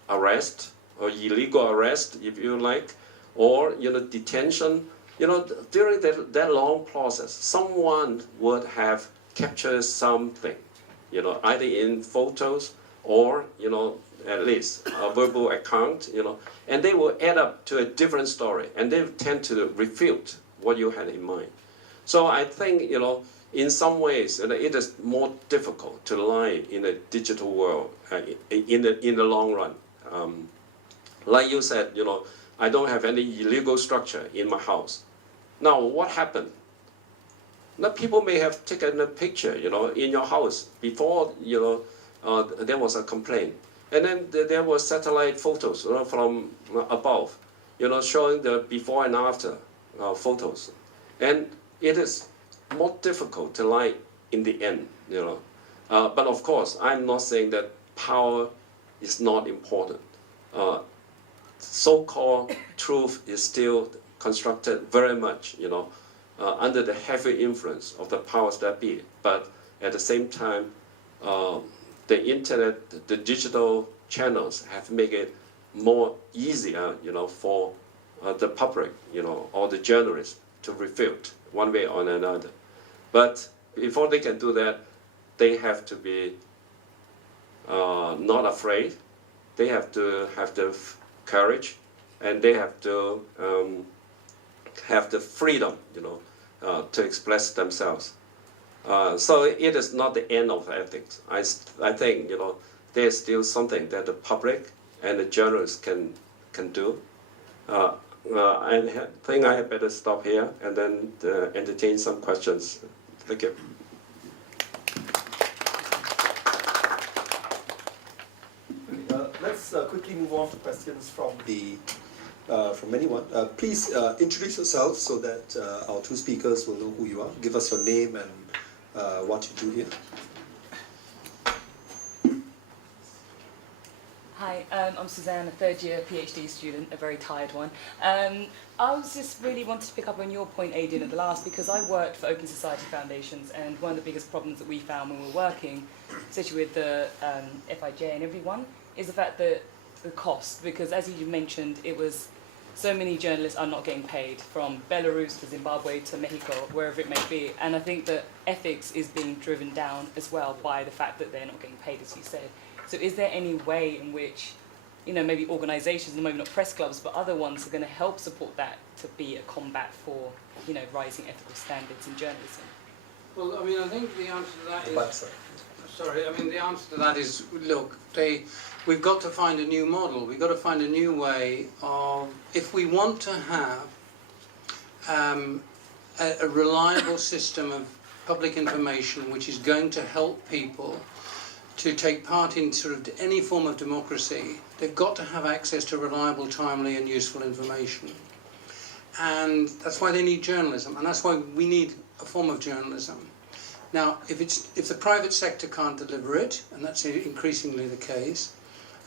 arrest, or illegal arrest, if you like, or, detention, during that long process, someone would have captured something, either in photos or, at least a verbal account, and they will add up to a different story, and they tend to refute what you had in mind. So I think, in some ways, it is more difficult to lie in a digital world in the long run. Like you said, I don't have any illegal structure in my house. Now, what happened? Now, people may have taken a picture, in your house before, there was a complaint. And then there were satellite photos from above, showing the before and after photos. And it is more difficult to lie in the end, But of course, I'm not saying that power is not important. So-called truth is still constructed very much, under the heavy influence of the powers that be. But at the same time, the internet, the digital channels have made it more easier, for the public, or the journalists to refute one way or another. But before they can do that, they have to be not afraid. They have to have the courage, and they have to have the freedom, to express themselves. So it is not the end of ethics. I think, there's still something that the public and the journalists can do. I think I had better stop here and then entertain some questions. Thank you. Let's quickly move on to questions from anyone. Please introduce yourself so that our two speakers will know who you are. Give us your name and what you do here. Hi, I'm Suzanne, a third-year PhD student, a very tired one. I was just really wanted to pick up on your point, Adrian, at the last, because I worked for Open Society Foundations, and one of the biggest problems that we found when we were working, especially with the FIJ and everyone, is the fact that the cost, because as you mentioned, it was so many journalists are not getting paid, from Belarus to Zimbabwe to Mexico, wherever it may be, and I think that ethics is being driven down as well by the fact that they're not getting paid, as you said. So is there any way in which, maybe organisations, maybe not press clubs, but other ones are going to help support that to be a combat for, rising ethical standards in journalism? Well, I think the answer to that is... the answer to that is, look, we've got to find a new model. We've got to find a new way of, if we want to have a reliable system of public information which is going to help people to take part in sort of any form of democracy, they've got to have access to reliable, timely and useful information. And that's why they need journalism, and that's why we need a form of journalism. Now, if the private sector can't deliver it, and that's increasingly the case,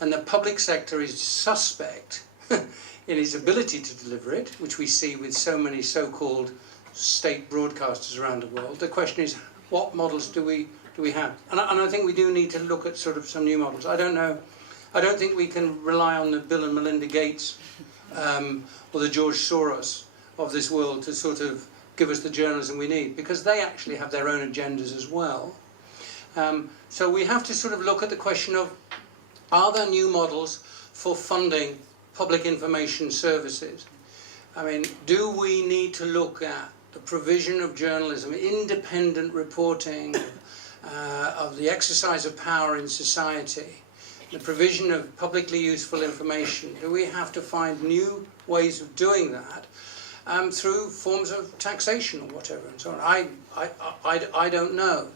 and the public sector is suspect in its ability to deliver it, which we see with so many so-called state broadcasters around the world, the question is, what models do we have? And I think we do need to look at sort of some new models. I don't know. I don't think we can rely on the Bill and Melinda Gates or the George Soros of this world to sort of give us the journalism we need, because they actually have their own agendas as well. So we have to sort of look at the question of, are there new models for funding public information services? Do we need to look at the provision of journalism, independent reporting of the exercise of power in society, the provision of publicly useful information? Do we have to find new ways of doing that through forms of taxation or whatever and so on? I don't know.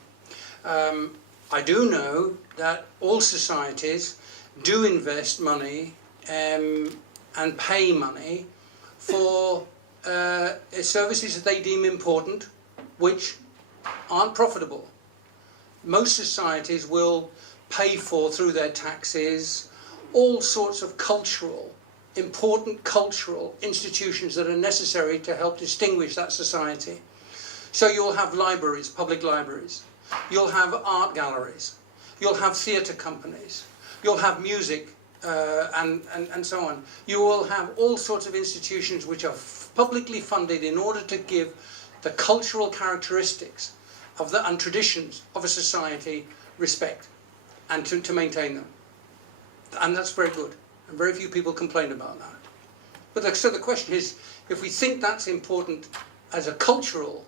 I do know that all societies do invest money and pay money for services that they deem important, which aren't profitable. Most societies will pay for, through their taxes, all sorts of important cultural institutions that are necessary to help distinguish that society. So you'll have libraries, public libraries. You'll have art galleries. You'll have theatre companies. You'll have music and so on. You will have all sorts of institutions which are publicly funded in order to give the cultural characteristics of and traditions of a society respect and to maintain them. And that's very good. And very few people complain about that. But so the question is, if we think that's important as a cultural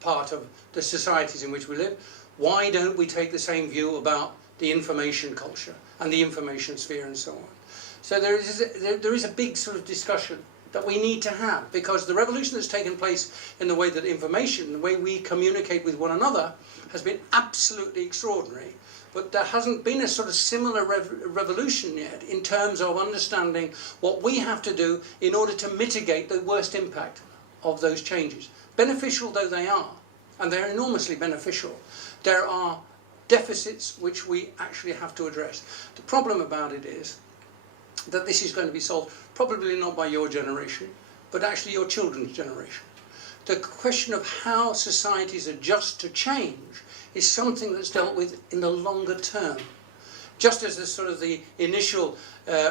part of the societies in which we live, why don't we take the same view about the information culture and the information sphere and so on? So there is a big sort of discussion that we need to have, because the revolution that's taken place in the way that information, the way we communicate with one another, has been absolutely extraordinary. But there hasn't been a sort of similar revolution yet in terms of understanding what we have to do in order to mitigate the worst impact of those changes. Beneficial though they are, and they're enormously beneficial, there are deficits which we actually have to address. The problem about it is that this is going to be solved probably not by your generation, but actually your children's generation. The question of how societies adjust to change is something that's dealt with in the longer term. Just as the sort of the initial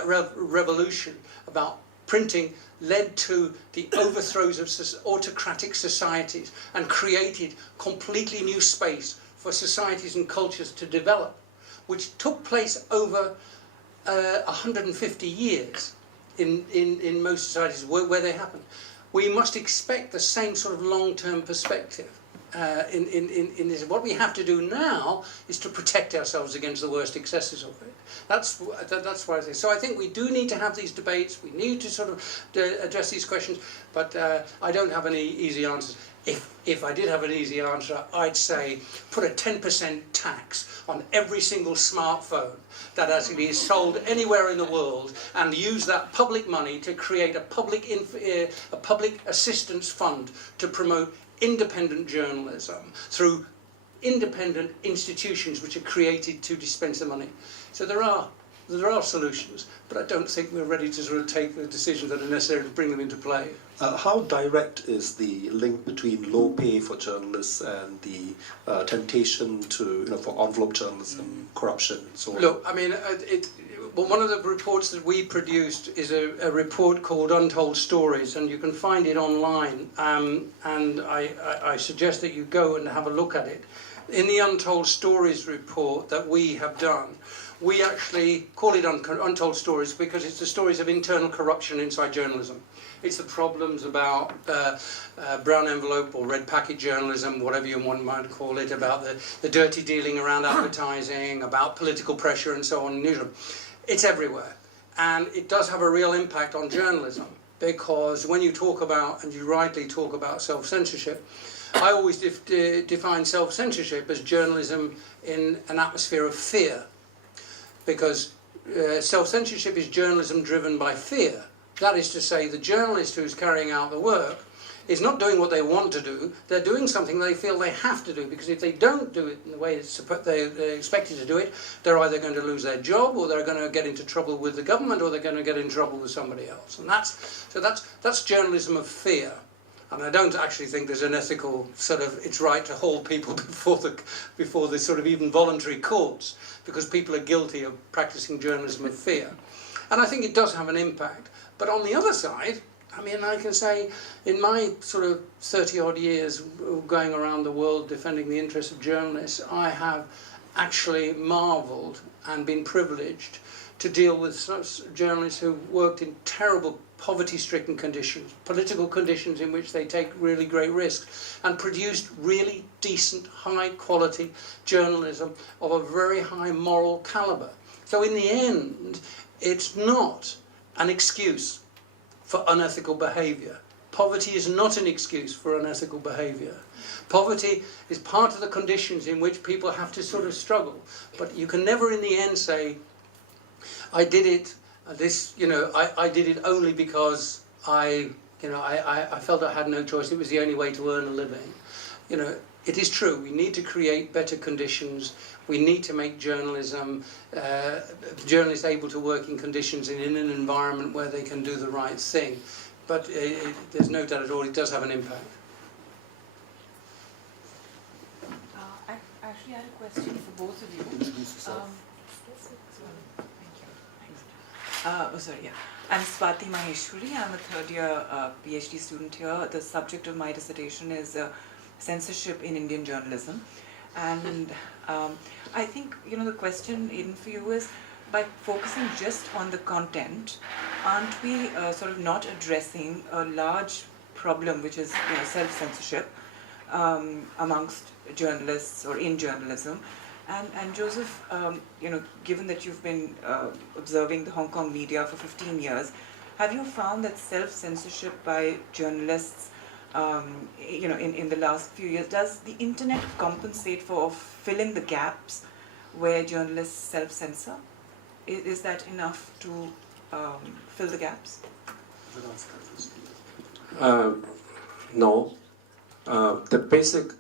revolution about printing led to the overthrows of autocratic societies and created completely new space for societies and cultures to develop, which took place over 150 years in most societies where they happen. We must expect the same sort of long-term perspective in this. What we have to do now is to protect ourselves against the worst excesses of it. That's what I say. So I think we do need to have these debates. We need to sort of address these questions. But I don't have any easy answers. If I did have an easy answer, I'd say put a 10% tax on every single smartphone that actually is sold anywhere in the world, and use that public money to create a public assistance fund to promote independent journalism through independent institutions which are created to dispense the money. So there are solutions, but I don't think we're ready to sort of take the decisions that are necessary to bring them into play. How direct is the link between low pay for journalists and the temptation to, for envelope journalism, corruption, and so on? Look, I mean, well, one of the reports that we produced is a report called Untold Stories, and you can find it online, and I suggest that you go and have a look at it. In the Untold Stories report that we have done, we actually call it Untold Stories because it's the stories of internal corruption inside journalism. It's the problems about brown envelope or red packet journalism, whatever you might call it, about the dirty dealing around advertising, about political pressure and so on in newsroom. It's everywhere. And it does have a real impact on journalism, because when you talk about, and you rightly talk about self-censorship, I always define self-censorship as journalism in an atmosphere of fear. Because self-censorship is journalism driven by fear. That is to say, the journalist who's carrying out the work is not doing what they want to do, they're doing something they feel they have to do, because if they don't do it in the way they're expected to do it, they're either going to lose their job, or they're going to get into trouble with the government, or they're going to get in trouble with somebody else. And that's journalism of fear. And I don't actually think there's an ethical sort of, it's right to hold people before the sort of even voluntary courts, because people are guilty of practicing journalism of fear. And I think it does have an impact. But on the other side, I mean, I can say in my sort of 30-odd years going around the world defending the interests of journalists, I have actually marvelled and been privileged to deal with such journalists who worked in terrible poverty-stricken conditions, political conditions in which they take really great risks, and produced really decent, high-quality journalism of a very high moral calibre. So in the end, it's not an excuse for unethical behaviour. Poverty is not an excuse for unethical behaviour. Poverty is part of the conditions in which people have to sort of struggle. But you can never in the end say, I did it, I did it only because I felt I had no choice. It was the only way to earn a living. It is true. We need to create better conditions. We need to make journalism, journalists able to work in conditions and in an environment where they can do the right thing. But there's no doubt at all, it does have an impact. actually had a question for both of you. Introduce yourself. Thank you. Thanks. Sorry, yeah. I'm Swati Maheshwari. I'm a third-year PhD student here. The subject of my dissertation is censorship in Indian journalism. And I think, the question even for you is, by focusing just on the content, aren't we sort of not addressing a large problem, which is self-censorship amongst journalists or in journalism? And Joseph, given that you've been observing the Hong Kong media for 15 years, have you found that self-censorship by journalists, in the last few years, does the internet compensate for filling the gaps where journalists self-censor? Is that enough to fill the gaps? No. The basic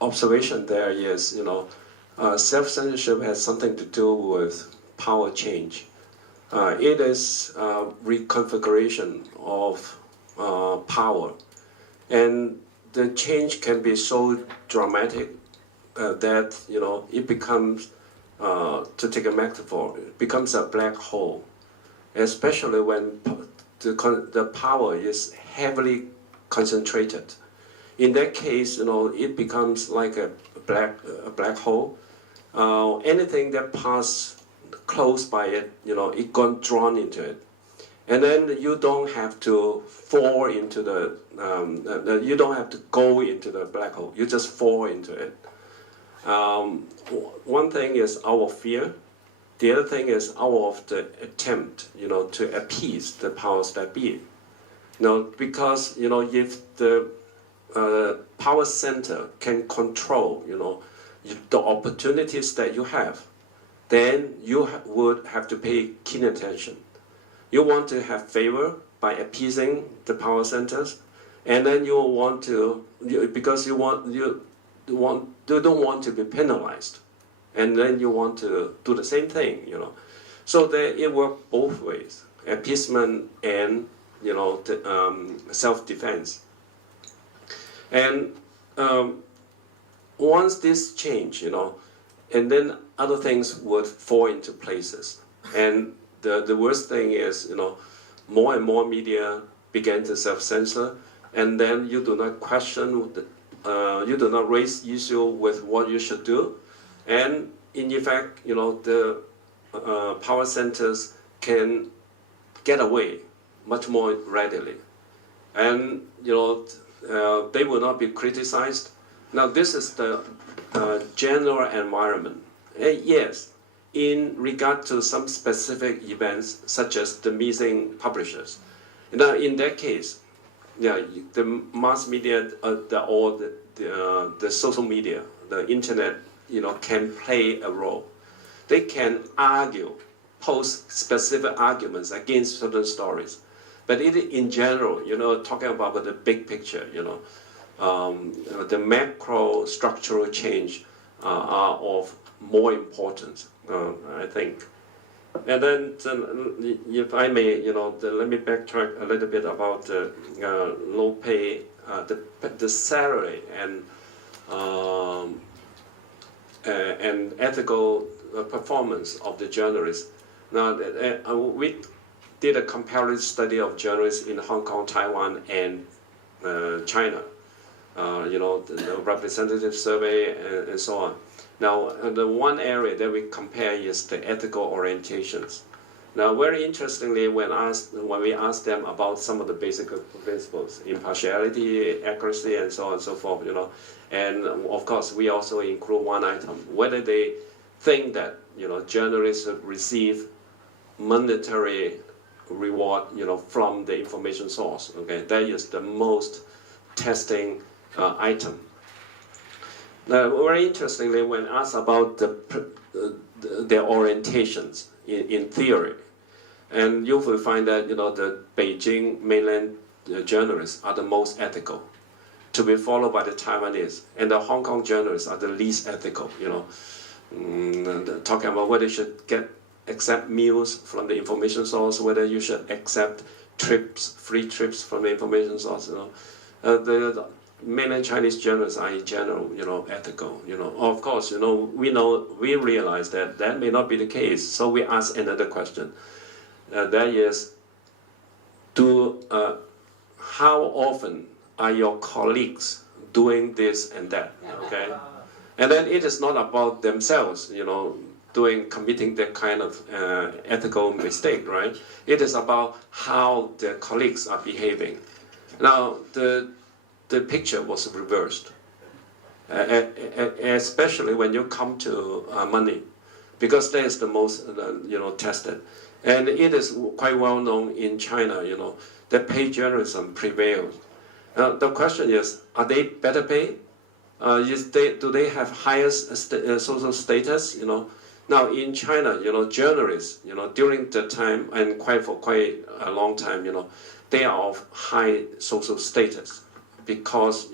observation there is, self-censorship has something to do with power change. It is reconfiguration of power, and the change can be so dramatic that it becomes, to take a metaphor, it becomes a black hole, especially when the power is heavily concentrated. In that case, it becomes like a black hole. Anything that passes close by it, it got drawn into it, and then you don't have to fall into you don't have to go into the black hole. You just fall into it. One thing is our fear. The other thing is our the attempt, to appease the powers that be. Because if the power center can control, the opportunities that you have, then you would have to pay keen attention. You want to have favor by appeasing the power centers, and then you want to, because you don't want to be penalized, and then you want to do the same thing, So it works both ways, appeasement and self-defense. And once this change, and then other things would fall into places. And the worst thing is, more and more media began to self-censor, and then you do not question, you do not raise issue with what you should do. And in effect, the power centers can get away much more readily. And, they will not be criticized. Now, this is the general environment. Yes, in regard to some specific events, such as the missing publishers. Now, in that case, the mass media, the social media, the internet, can play a role. They can post specific arguments against certain stories. But in general, talking about the big picture, the macro structural change are of more importance, I think. And then, if I may, let me backtrack a little bit about the low pay, the salary and ethical performance of the journalists. Now, we did a comparative study of journalists in Hong Kong, Taiwan, and China. The representative survey and so on. Now, the one area that we compare is the ethical orientations. Now, very interestingly, when we asked them about some of the basic principles, impartiality, accuracy, and so on and so forth, and of course, we also include one item, whether they think that, journalists receive monetary reward, from the information source. Okay, that is the most testing item. Now, very interestingly, when asked about their orientations in theory, and you will find that the Beijing mainland journalists are the most ethical, to be followed by the Taiwanese, and the Hong Kong journalists are the least ethical. Talking about whether you should accept meals from the information source, whether you should accept free trips from the information source. mainland Chinese journalists are in general, ethical. Of course, we realize that that may not be the case. So we ask another question. That is, how often are your colleagues doing this and that? Okay, and then it is not about themselves, committing that kind of ethical mistake, right? It is about how their colleagues are behaving. Now, the picture was reversed, especially when you come to money, because that is the most, tested. And it is quite well known in China, that paid journalism prevails. The question is, are they better paid? Do they have higher social status? Now in China, journalists, during the time and for quite a long time, they are of high social status because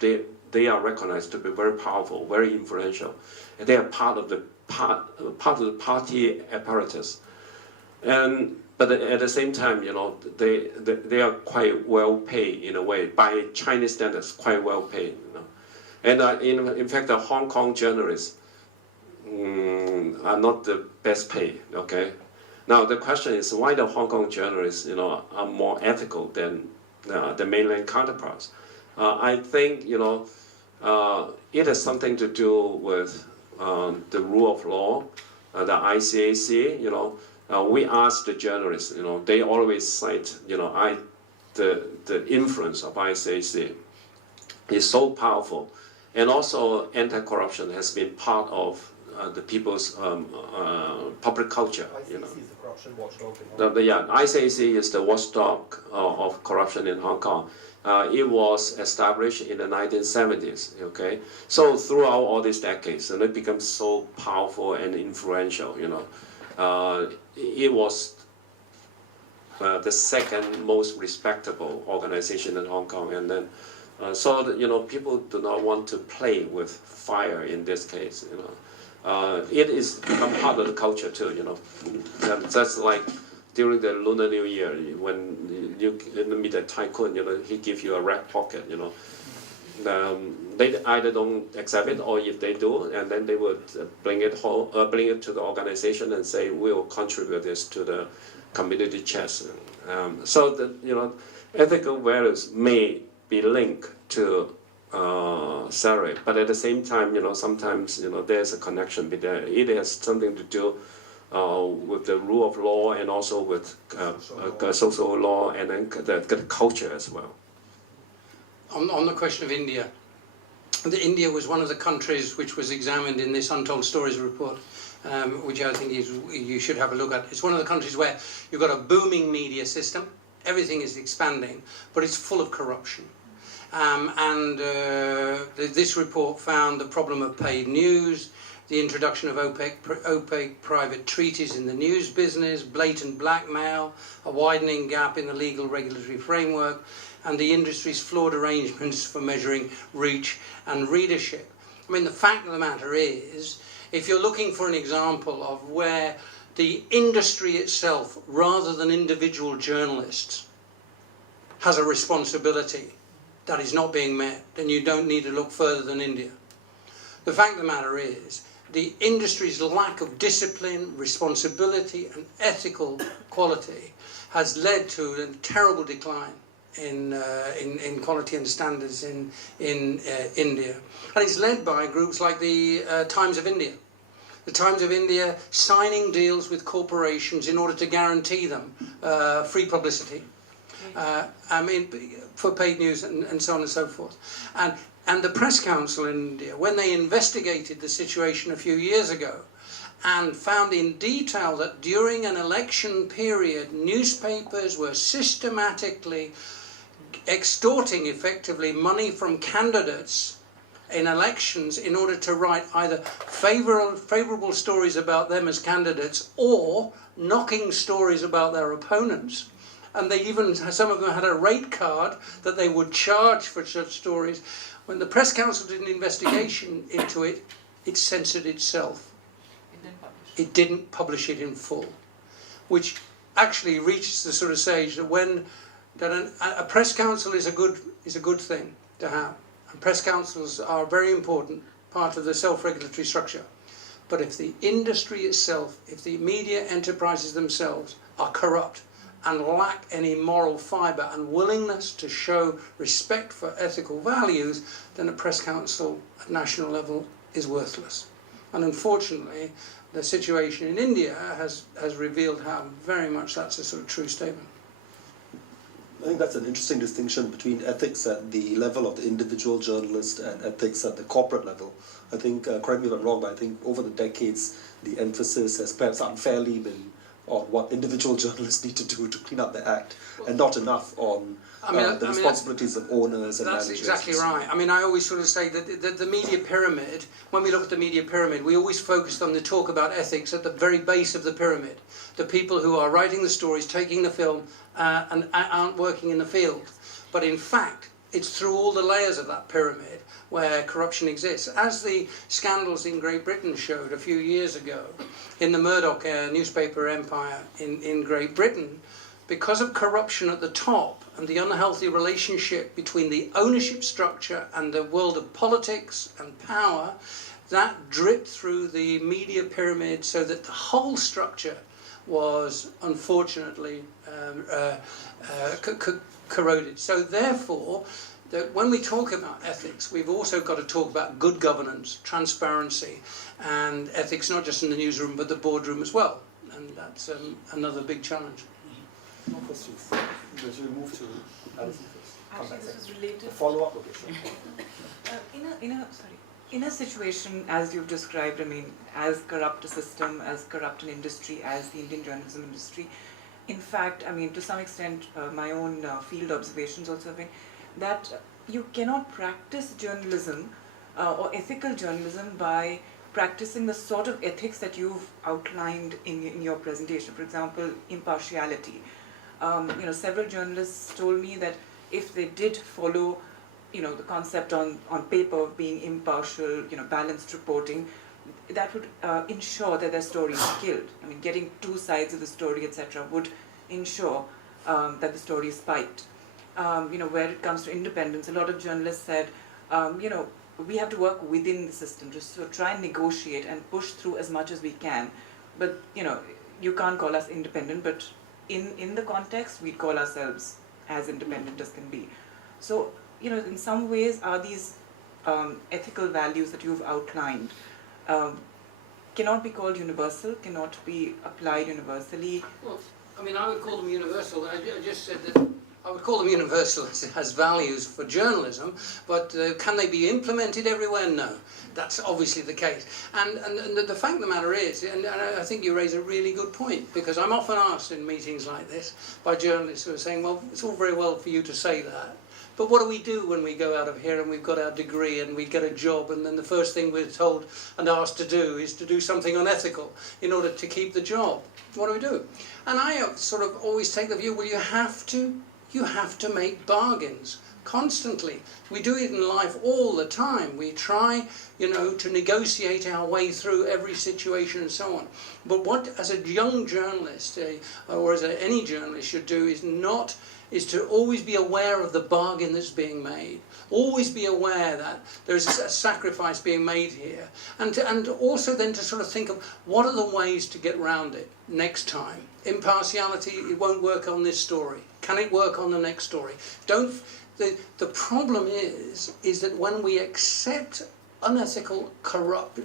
they are recognized to be very powerful, very influential, and they are part of the party apparatus. But at the same time, they are quite well paid in a way by Chinese standards, quite well paid. And in fact, the Hong Kong journalists are not the best paid. Okay. Now the question is why the Hong Kong journalists, are more ethical than the mainland counterparts. I think it has something to do with the rule of law, the ICAC. We ask the journalists, they always cite, the influence of ICAC is so powerful, and also anti-corruption has been part of the people's public culture. ICAC is the corruption watchdog in Hong Kong. ICAC is the watchdog of corruption in Hong Kong. It was established in the 1970s. Okay, so throughout all these decades, and it becomes so powerful and influential. It was the second most respectable organization in Hong Kong, and then people do not want to play with fire in this case. It is become part of the culture too. That's like during the Lunar New Year when you meet a tycoon. He gives you a red pocket. They either don't accept it, or if they do, and then they would bring it to the organization and say, we will contribute this to the community chest. So that ethical values may be linked to salary, but at the same time, sometimes there's a connection between. It has something to do with the rule of law and also with social law, and then the culture as well. On the question of India, India was one of the countries which was examined in this Untold Stories report, which I think you should have a look at. It's one of the countries where you've got a booming media system, everything is expanding, but it's full of corruption. This report found the problem of paid news, the introduction of opaque private treaties in the news business, blatant blackmail, a widening gap in the legal regulatory framework, and the industry's flawed arrangements for measuring reach and readership. I mean, the fact of the matter is, if you're looking for an example of where the industry itself, rather than individual journalists, has a responsibility that is not being met, then you don't need to look further than India. The fact of the matter is, the industry's lack of discipline, responsibility, and ethical quality has led to a terrible decline in quality and standards in India. And it's led by groups like the Times of India. The Times of India signing deals with corporations in order to guarantee them free publicity. For paid news and so on and so forth. And the Press Council in India, when they investigated the situation a few years ago and found in detail that during an election period, newspapers were systematically extorting effectively money from candidates in elections in order to write either favourable stories about them as candidates or knocking stories about their opponents. And they even, some of them had a rate card that they would charge for such stories. When the Press Council did an investigation into it, it censored itself. It didn't publish it in full, which actually reaches the sort of stage that a Press Council is a good thing to have. And press councils are a very important part of the self-regulatory structure. But if the industry itself, if the media enterprises themselves are corrupt and lack any moral fibre and willingness to show respect for ethical values, then a press council at national level is worthless. And unfortunately, the situation in India has revealed how very much that's a sort of true statement. I think that's an interesting distinction between ethics at the level of the individual journalist and ethics at the corporate level. I think, correct me if I'm wrong, but I think over the decades, the emphasis has perhaps unfairly been on what individual journalists need to do to clean up the act, and not enough on the responsibilities of owners and managers. That's exactly right. I mean, I always sort of say that the media pyramid, when we look at the media pyramid, we always focused on the talk about ethics at the very base of the pyramid. The people who are writing the stories, taking the film, and aren't working in the field. But in fact, it's through all the layers of that pyramid where corruption exists. As the scandals in Great Britain showed a few years ago, in the Murdoch newspaper empire in Great Britain, because of corruption at the top and the unhealthy relationship between the ownership structure and the world of politics and power, that dripped through the media pyramid so that the whole structure was unfortunately corroded. So therefore, that when we talk about ethics, we've also got to talk about good governance, transparency, and ethics not just in the newsroom but the boardroom as well. And that's another big challenge. No questions. But you move to Alison first. Actually, this is related. Follow up, okay, sure. In a situation as you've described, I mean, as corrupt a system, as corrupt an industry as the Indian journalism industry, in fact, I mean, to some extent, my own field observations also have been that you cannot practice journalism or ethical journalism by practicing the sort of ethics that you've outlined in your presentation. For example, impartiality. Several journalists told me that if they did follow the concept on paper of being impartial, balanced reporting, that would ensure that their story is killed. I mean, getting two sides of the story, etc., would ensure that the story is spiked. Where it comes to independence, a lot of journalists said, we have to work within the system, just to try and negotiate and push through as much as we can. But, you can't call us independent, but in the context, we'd call ourselves as independent as can be. So, in some ways, are these ethical values that you've outlined cannot be called universal, cannot be applied universally? Well, I mean, I would call them universal. I just said that I would call them universal as values for journalism, but can they be implemented everywhere? No. That's obviously the case. And the fact of the matter is, and I think you raise a really good point, because I'm often asked in meetings like this by journalists who are saying, well, it's all very well for you to say that, but what do we do when we go out of here and we've got our degree and we get a job, and then the first thing we're told and asked to do is to do something unethical in order to keep the job? What do we do? And I sort of always take the view, well, you have to make bargains constantly. We do it in life all the time. We try, to negotiate our way through every situation and so on. But what, as a young journalist, or as any journalist should do, is to always be aware of the bargain that's being made. Always be aware that there's a sacrifice being made here. And also then to sort of think of what are the ways to get round it next time. Impartiality, it won't work on this story. Can it work on the next story? The problem is that when we accept unethical, corrupt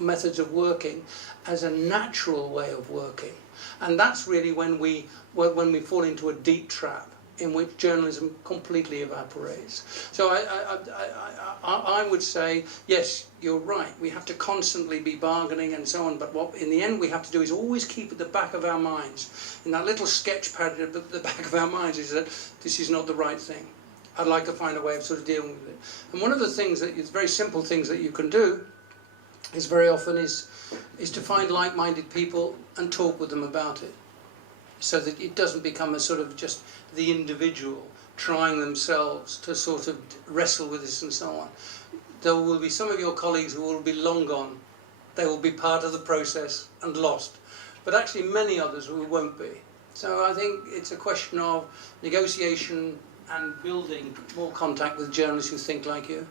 methods of working as a natural way of working, and that's really when we fall into a deep trap in which journalism completely evaporates. So I would say, yes, you're right. We have to constantly be bargaining and so on, but what in the end we have to do is always keep at the back of our minds, in that little sketch pad at the back of our minds, is that this is not the right thing. I'd like to find a way of sort of dealing with it. And one of the things that is very simple things that you can do is very often is to find like-minded people and talk with them about it, so that it doesn't become a sort of just the individual trying themselves to sort of wrestle with this and so on. There will be some of your colleagues who will be long gone. They will be part of the process and lost. But actually many others who won't be. So I think it's a question of negotiation and building more contact with journalists who think like you?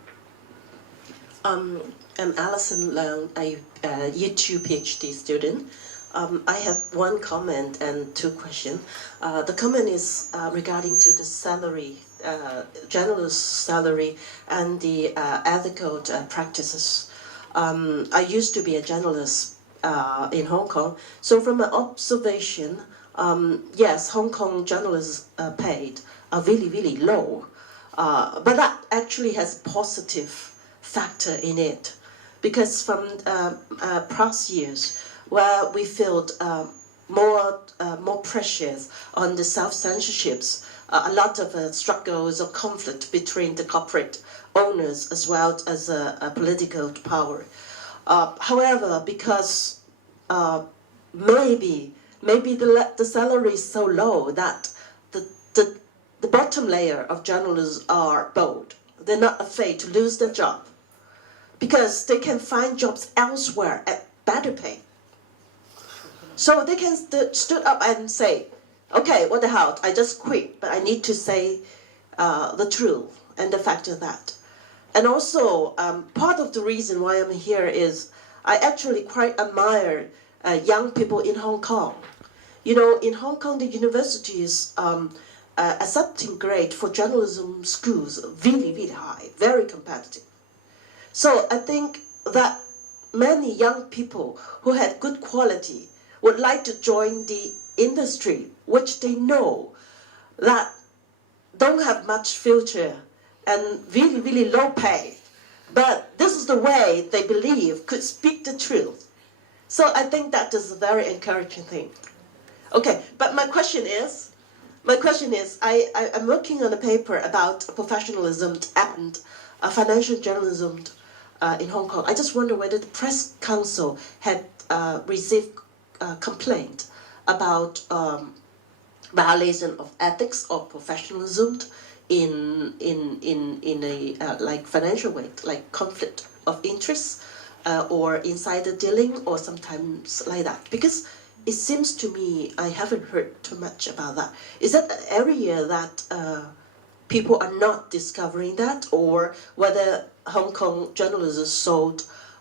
I'm Alison Leung, a Year 2 PhD student. I have one comment and two questions. The comment is regarding to the salary, journalist salary and the ethical practices. I used to be a journalist in Hong Kong, so from my observation, yes, Hong Kong journalists paid are really, really low, but that actually has positive factor in it, because from past years where we felt more pressures on the self-censorships, a lot of struggles or conflict between the corporate owners as well as political power. However, because maybe the salary is so low that the bottom layer of journalists are bold. They're not afraid to lose their job because they can find jobs elsewhere at better pay. So they can stood up and say, okay, what the hell, I just quit, but I need to say the truth and the fact of that. And also, part of the reason why I'm here is I actually quite admire young people in Hong Kong. You know, in Hong Kong, the universities accepting grade for journalism schools really, really high, very competitive. So I think that many young people who had good quality would like to join the industry, which they know that don't have much future and really, really low pay. But this is the way they believe could speak the truth. So I think that is a very encouraging thing. Okay, but my question is, I'm working on a paper about professionalism and financial journalism in Hong Kong. I just wonder whether the Press Council had received complaint about violation of ethics or professionalism in a like financial way, like conflict of interest or insider dealing or sometimes like that. Because it seems to me I haven't heard too much about that. Is that an area that people are not discovering that, or whether Hong Kong journalists are so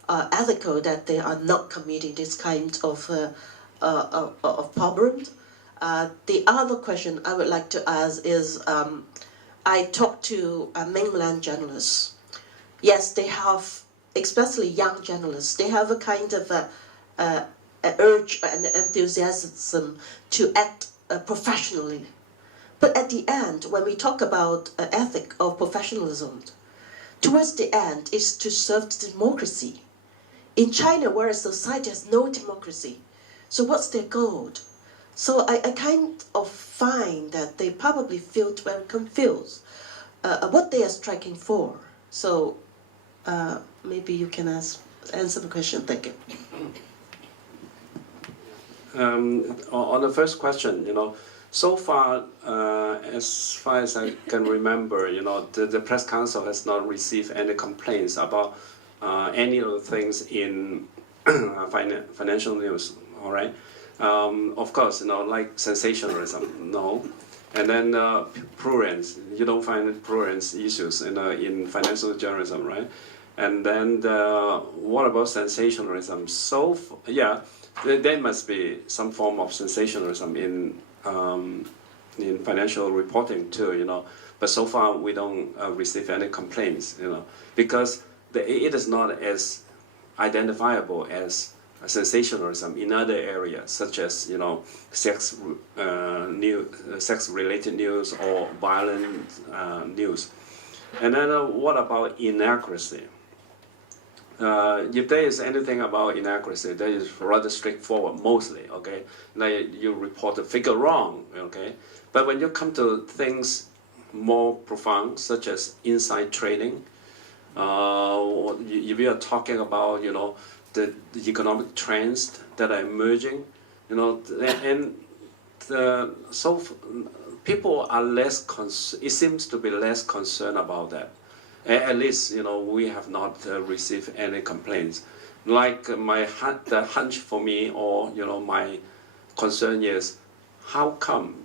ethical that they are not committing this kind of problem? The other question I would like to ask is, I talked to mainland journalists. Yes, they have, especially young journalists, they have a kind of a urge and enthusiasm to act professionally. But at the end, when we talk about ethic of professionalism, towards the end is to serve the democracy. In China, where a society has no democracy, so what's their goal? So I kind of find that they probably feel very confused what they are striking for. So maybe you can answer the question. Thank you. On the first question, so far as I can remember, the Press Council has not received any complaints about any of the things in financial news. All right. Of course, like sensationalism, no. And then prurence, you don't find prurence issues in financial journalism, right? And then what about sensationalism? So yeah, there must be some form of sensationalism in financial reporting too, But so far we don't receive any complaints, because it is not as identifiable as sensationalism in other areas, such as sex-related news or violent news. And then what about inaccuracy? If there is anything about inaccuracy, that is rather straightforward, mostly, okay? Like you report a figure wrong, okay? But when you come to things more profound, such as inside trading, if you are talking about, the economic trends that are emerging, so people are less, it seems to be less concerned about that. At least, we have not received any complaints. Like the hunch for me, or my concern is, how come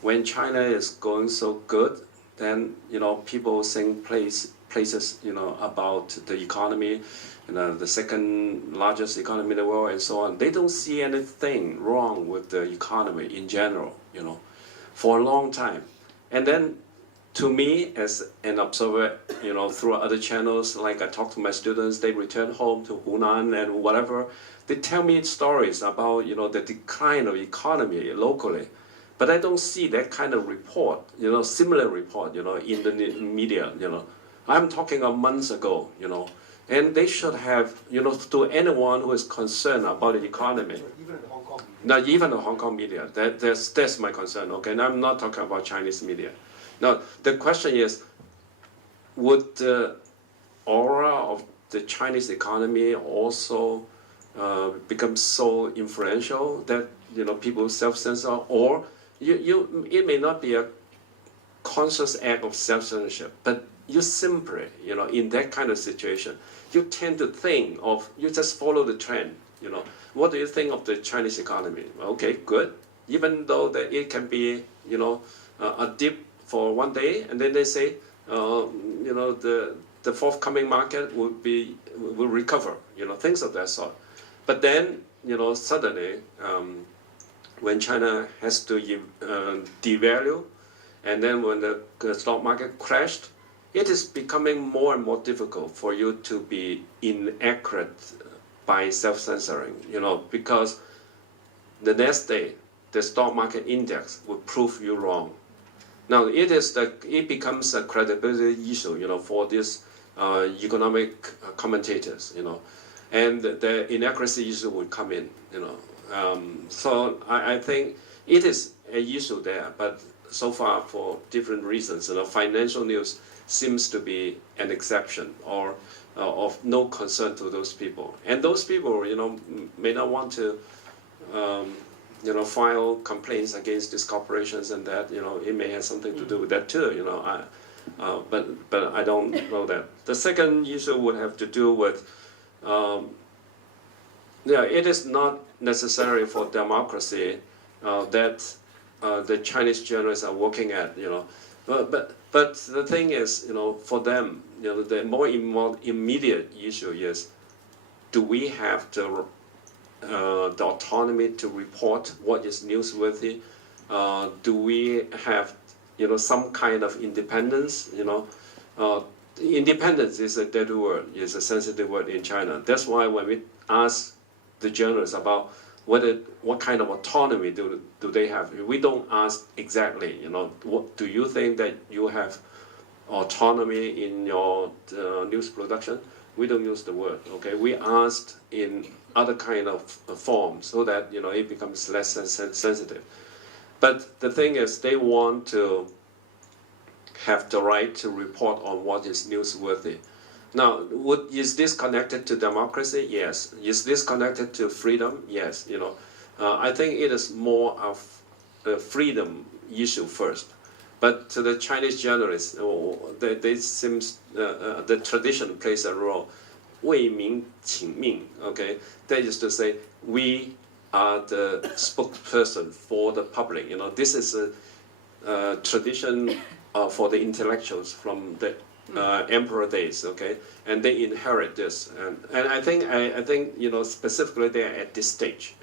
when China is going so good, then people sing places about the economy, the second largest economy in the world and so on. They don't see anything wrong with the economy in general, for a long time. And then to me, as an observer, through other channels, like I talk to my students, they return home to Hunan and whatever, they tell me stories about, the decline of economy locally. But I don't see that kind of report, similar report, in the media, I'm talking of months ago, and they should have, to anyone who is concerned about the economy. Even in Hong Kong. Now, even the Hong Kong media, that's my concern, okay? And I'm not talking about Chinese media. Now, the question is, would the aura of the Chinese economy also become so influential that people self-censor, or it may not be a conscious act of self-censorship, but you simply, in that kind of situation, you tend to think of, you just follow the trend, What do you think of the Chinese economy? Okay, good. Even though that it can be, a dip for one day, and then they say, the forthcoming market will recover, things of that sort. But then, suddenly, when China has to devalue, and then when the stock market crashed, it is becoming more and more difficult for you to be inaccurate by self-censoring, because the next day, the stock market index will prove you wrong. Now, it becomes a credibility issue, for these economic commentators, and the inaccuracy issue will come in, So I think it is an issue there, but so far for different reasons, financial news seems to be an exception or of no concern to those people. And those people, may not want to, file complaints against these corporations, and that, it may have something to do with that too, but I don't know that. The second issue would have to do with, it is not necessary for democracy that the Chinese journalists are working at, But the thing is, for them, the more immediate issue is, do we have the autonomy to report what is newsworthy? Do we have, some kind of independence? Independence is a dead word, is a sensitive word in China. That's why when we ask the journalists about what kind of autonomy do they have, we don't ask exactly, what do you think that you have autonomy in your news production? We don't use the word, okay? We asked in other kind of forms so that, it becomes less sensitive. But the thing is, they want to have the right to report on what is newsworthy. Now, is this connected to democracy? Yes. Is this connected to freedom? Yes. I think it is more of a freedom issue first. But to the Chinese journalists, they seems the tradition plays a role. 为民请命, okay? They used to say, we are the spokesperson for the public. This is a tradition for the intellectuals from the emperor days, okay, and they inherit this, and I think specifically they are at this stage.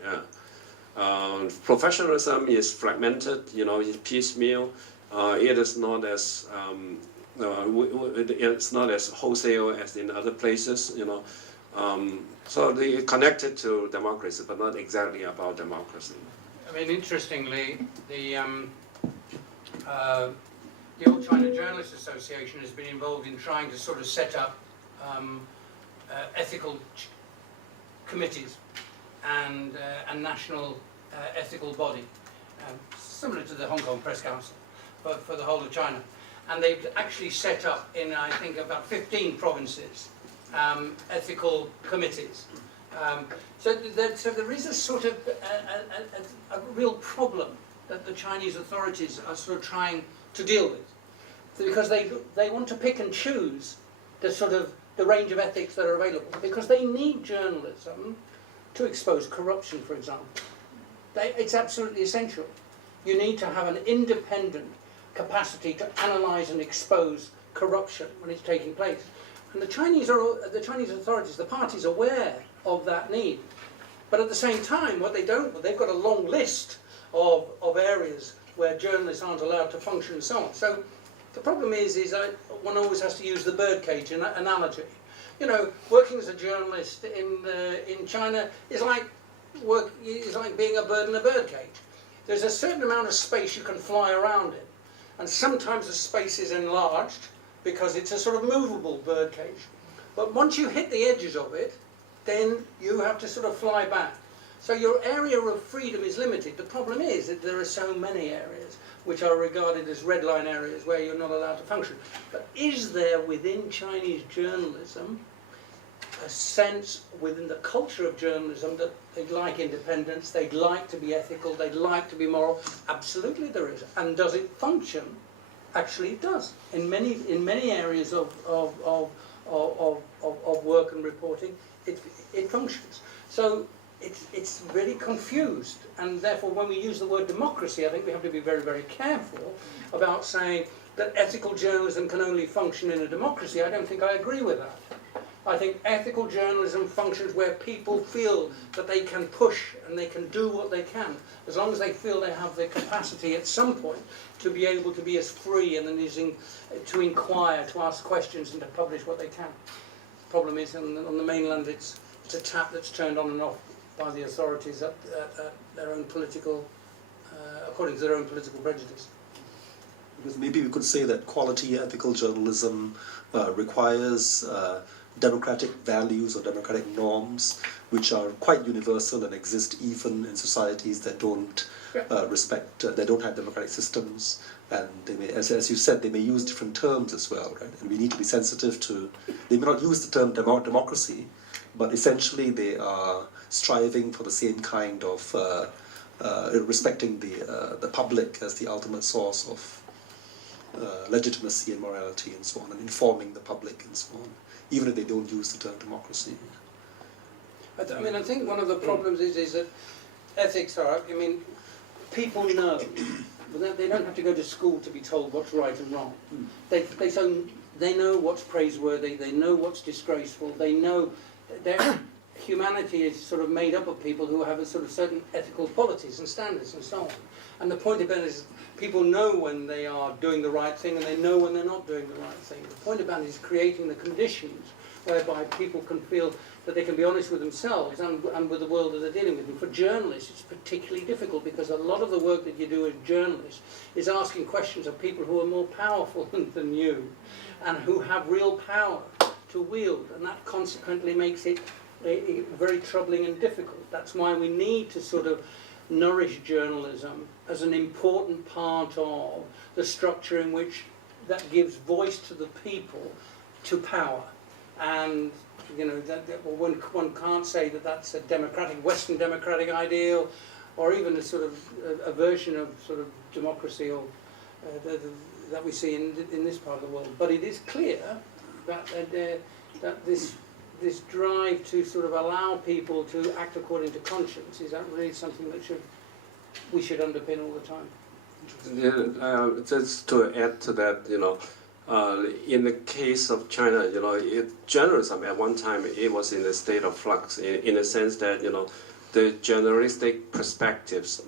Professionalism is fragmented, it's piecemeal. It is not as it's not as wholesale as in other places, So they connected to democracy, but not exactly about democracy. I mean, interestingly, the Old China Journalists Association has been involved in trying to sort of set up ethical committees and a national ethical body, similar to the Hong Kong Press Council, but for the whole of China. And they've actually set up in, I think, about 15 provinces, ethical committees. So there is a sort of a real problem that the Chinese authorities are sort of trying to deal with, because they want to pick and choose the range of ethics that are available, because they need journalism to expose corruption, for example. It's absolutely essential. You need to have an independent capacity to analyse and expose corruption when it's taking place. And the Chinese authorities, the party's aware of that need. But at the same time, what they don't, they've got a long list of areas where journalists aren't allowed to function and so on. So the problem is one always has to use the birdcage analogy. You know, working as a journalist in China is like being a bird in a birdcage. There's a certain amount of space you can fly around in, and sometimes the space is enlarged because it's a sort of movable birdcage. But once you hit the edges of it, then you have to sort of fly back. So your area of freedom is limited. The problem is that there are so many areas which are regarded as red line areas where you're not allowed to function. But is there within Chinese journalism a sense within the culture of journalism that they'd like independence, they'd like to be ethical, they'd like to be moral? Absolutely there is. And does it function? Actually it does. In many areas of work and reporting, it functions. So it's really confused, and therefore when we use the word democracy, I think we have to be very, very careful about saying that ethical journalism can only function in a democracy. I don't think I agree with that. I think ethical journalism functions where people feel that they can push and they can do what they can, as long as they feel they have the capacity at some point to be able to be as free and then to inquire, to ask questions and to publish what they can. The problem is on the mainland it's a tap that's turned on and off by the authorities at their own political, according to their own political prejudice. Because maybe we could say that quality ethical journalism requires democratic values or democratic norms which are quite universal and exist even in societies that don't respect, they don't have democratic systems, and they may, as you said, they may use different terms as well, right? And we need to be sensitive to, they may not use the term democracy, but essentially they are striving for the same kind of respecting the public as the ultimate source of legitimacy and morality and so on, and informing the public and so on, even if they don't use the term democracy. I mean, I think one of the problems is that ethics are, I mean, people know, but they don't have to go to school to be told what's right and wrong. They know what's praiseworthy, they know what's disgraceful, they know their humanity is sort of made up of people who have a sort of certain ethical qualities and standards and so on. And the point about it is people know when they are doing the right thing and they know when they're not doing the right thing. The point about it is creating the conditions whereby people can feel that they can be honest with themselves and with the world that they're dealing with. And for journalists, it's particularly difficult because a lot of the work that you do as journalists is asking questions of people who are more powerful than you and who have real power to wield, and that consequently makes it very troubling and difficult. That's why we need to sort of nourish journalism as an important part of the structure in which that gives voice to the people, to power. And you know, one can't say that that's a democratic, Western democratic ideal, or even a sort of a version of sort of democracy or that we see in this part of the world. But it is clear that this drive to sort of allow people to act according to conscience is that really something that we should underpin all the time. Yeah, just to add to that, you know, in the case of China, you know, journalism at one time it was in a state of flux, in a sense that, you know, the journalistic perspectives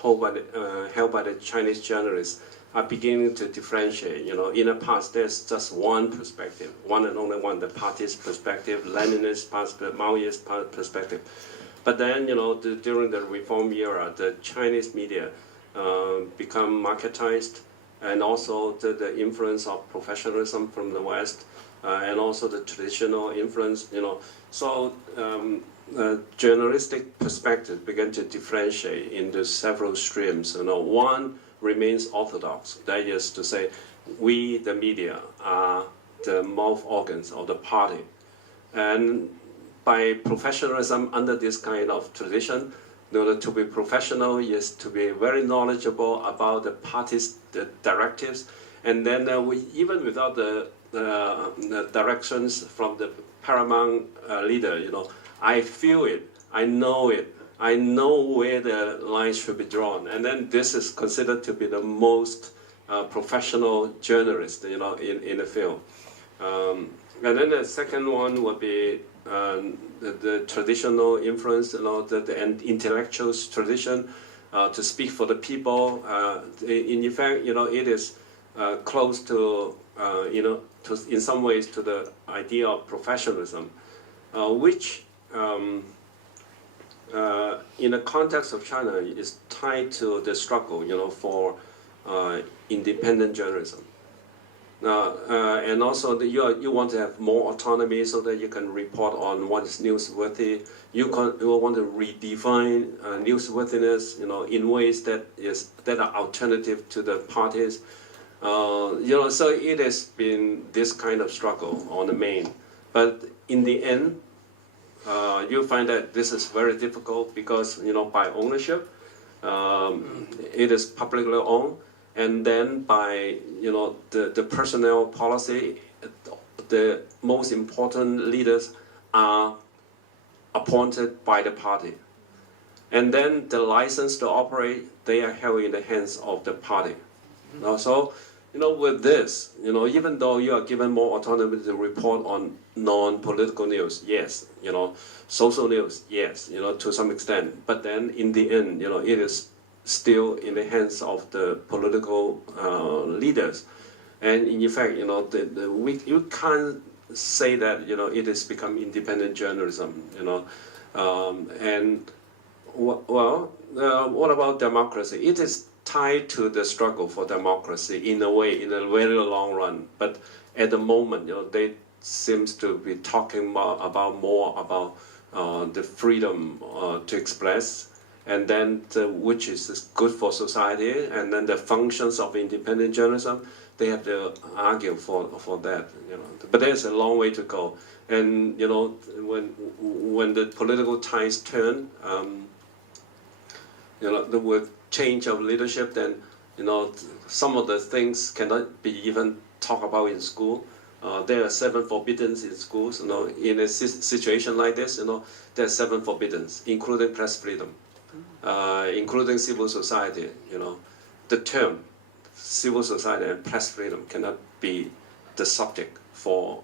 held by the Chinese journalists are beginning to differentiate. You know, in the past there's just one perspective, one and only one, the party's perspective, Leninist perspective, Milieus perspective. But then, you know, during the reform era, the Chinese media become marketized, and also the influence of professionalism from the West, and also the traditional influence, you know. So journalistic perspective began to differentiate into several streams. You know, one remains orthodox, that is to say, we, the media, are the mouth organs of the party. And by professionalism under this kind of tradition, in order to be professional is to be very knowledgeable about the party's directives, and then even without the directions from the paramount leader, you know, I feel it, I know where the lines should be drawn, and then this is considered to be the most professional journalists, you know, in the field. And then the second one would be the traditional influence, you know, the intellectual tradition to speak for the people. In fact, you know, it is close to, you know, in some ways to the idea of professionalism, which in the context of China is tied to the struggle, you know, for independent journalism. And also you want to have more autonomy so that you can report on what is newsworthy. You want to redefine newsworthiness, you know, in ways that are alternative to the parties. You know, so it has been this kind of struggle on the main. But in the end, you find that this is very difficult because, you know, by ownership, it is publicly owned. And then by, you know, the personnel policy, the most important leaders are appointed by the party. And then the license to operate, they are held in the hands of the party. So, you know, with this, you know, even though you are given more autonomy to report on non-political news, yes, you know, social news, yes, you know, to some extent. But then in the end, you know, it is still in the hands of the political leaders. And in fact, you know, you can't say that, you know, it has become independent journalism, you know. What about democracy? It is tied to the struggle for democracy in a way, in a very long run. But at the moment, you know, they seems to be talking more about the freedom to express, and then which is good for society, and then the functions of independent journalism. They have to argue for that, you know. But there's a long way to go, and you know, when the political tides turn, you know, with change of leadership, then you know some of the things cannot be even talked about in school. There are 7 forbiddens in schools. You know, in a situation like this, you know, there are 7 forbiddens, including press freedom, including civil society. You know, the term civil society and press freedom cannot be the subject for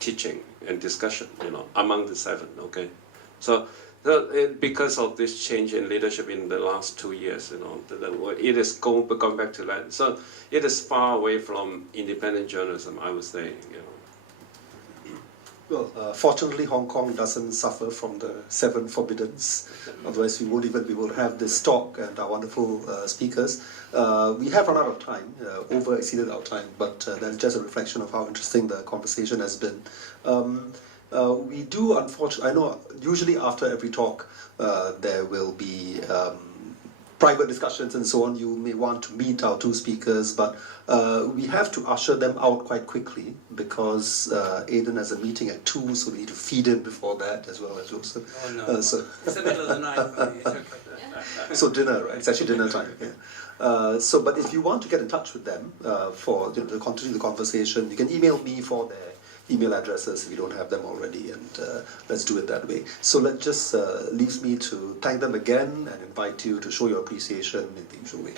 teaching and discussion. You know, among the 7. Okay, so. Because of this change in leadership in the last 2 years, you know, it is going back to that. So it is far away from independent journalism, I would say. You know. Well, fortunately, Hong Kong doesn't suffer from the 7 forbiddens. Otherwise, we won't even be able to have this talk and our wonderful speakers. We have run out of time, over exceeded our time, but that's just a reflection of how interesting the conversation has been. We do, unfortunately, I know usually after every talk there will be private discussions and so on. You may want to meet our 2 speakers, but we have to usher them out quite quickly because Aidan has a meeting at 2, so we need to feed him before that as well as Joseph. Oh no, So it's the middle of the night for me, it's okay. so dinner, right? It's actually dinner time. Yeah. But if you want to get in touch with them for to continue the conversation, you can email me for their email addresses if you don't have them already, and let's do it that way. So that just leaves me to thank them again and invite you to show your appreciation in the usual way.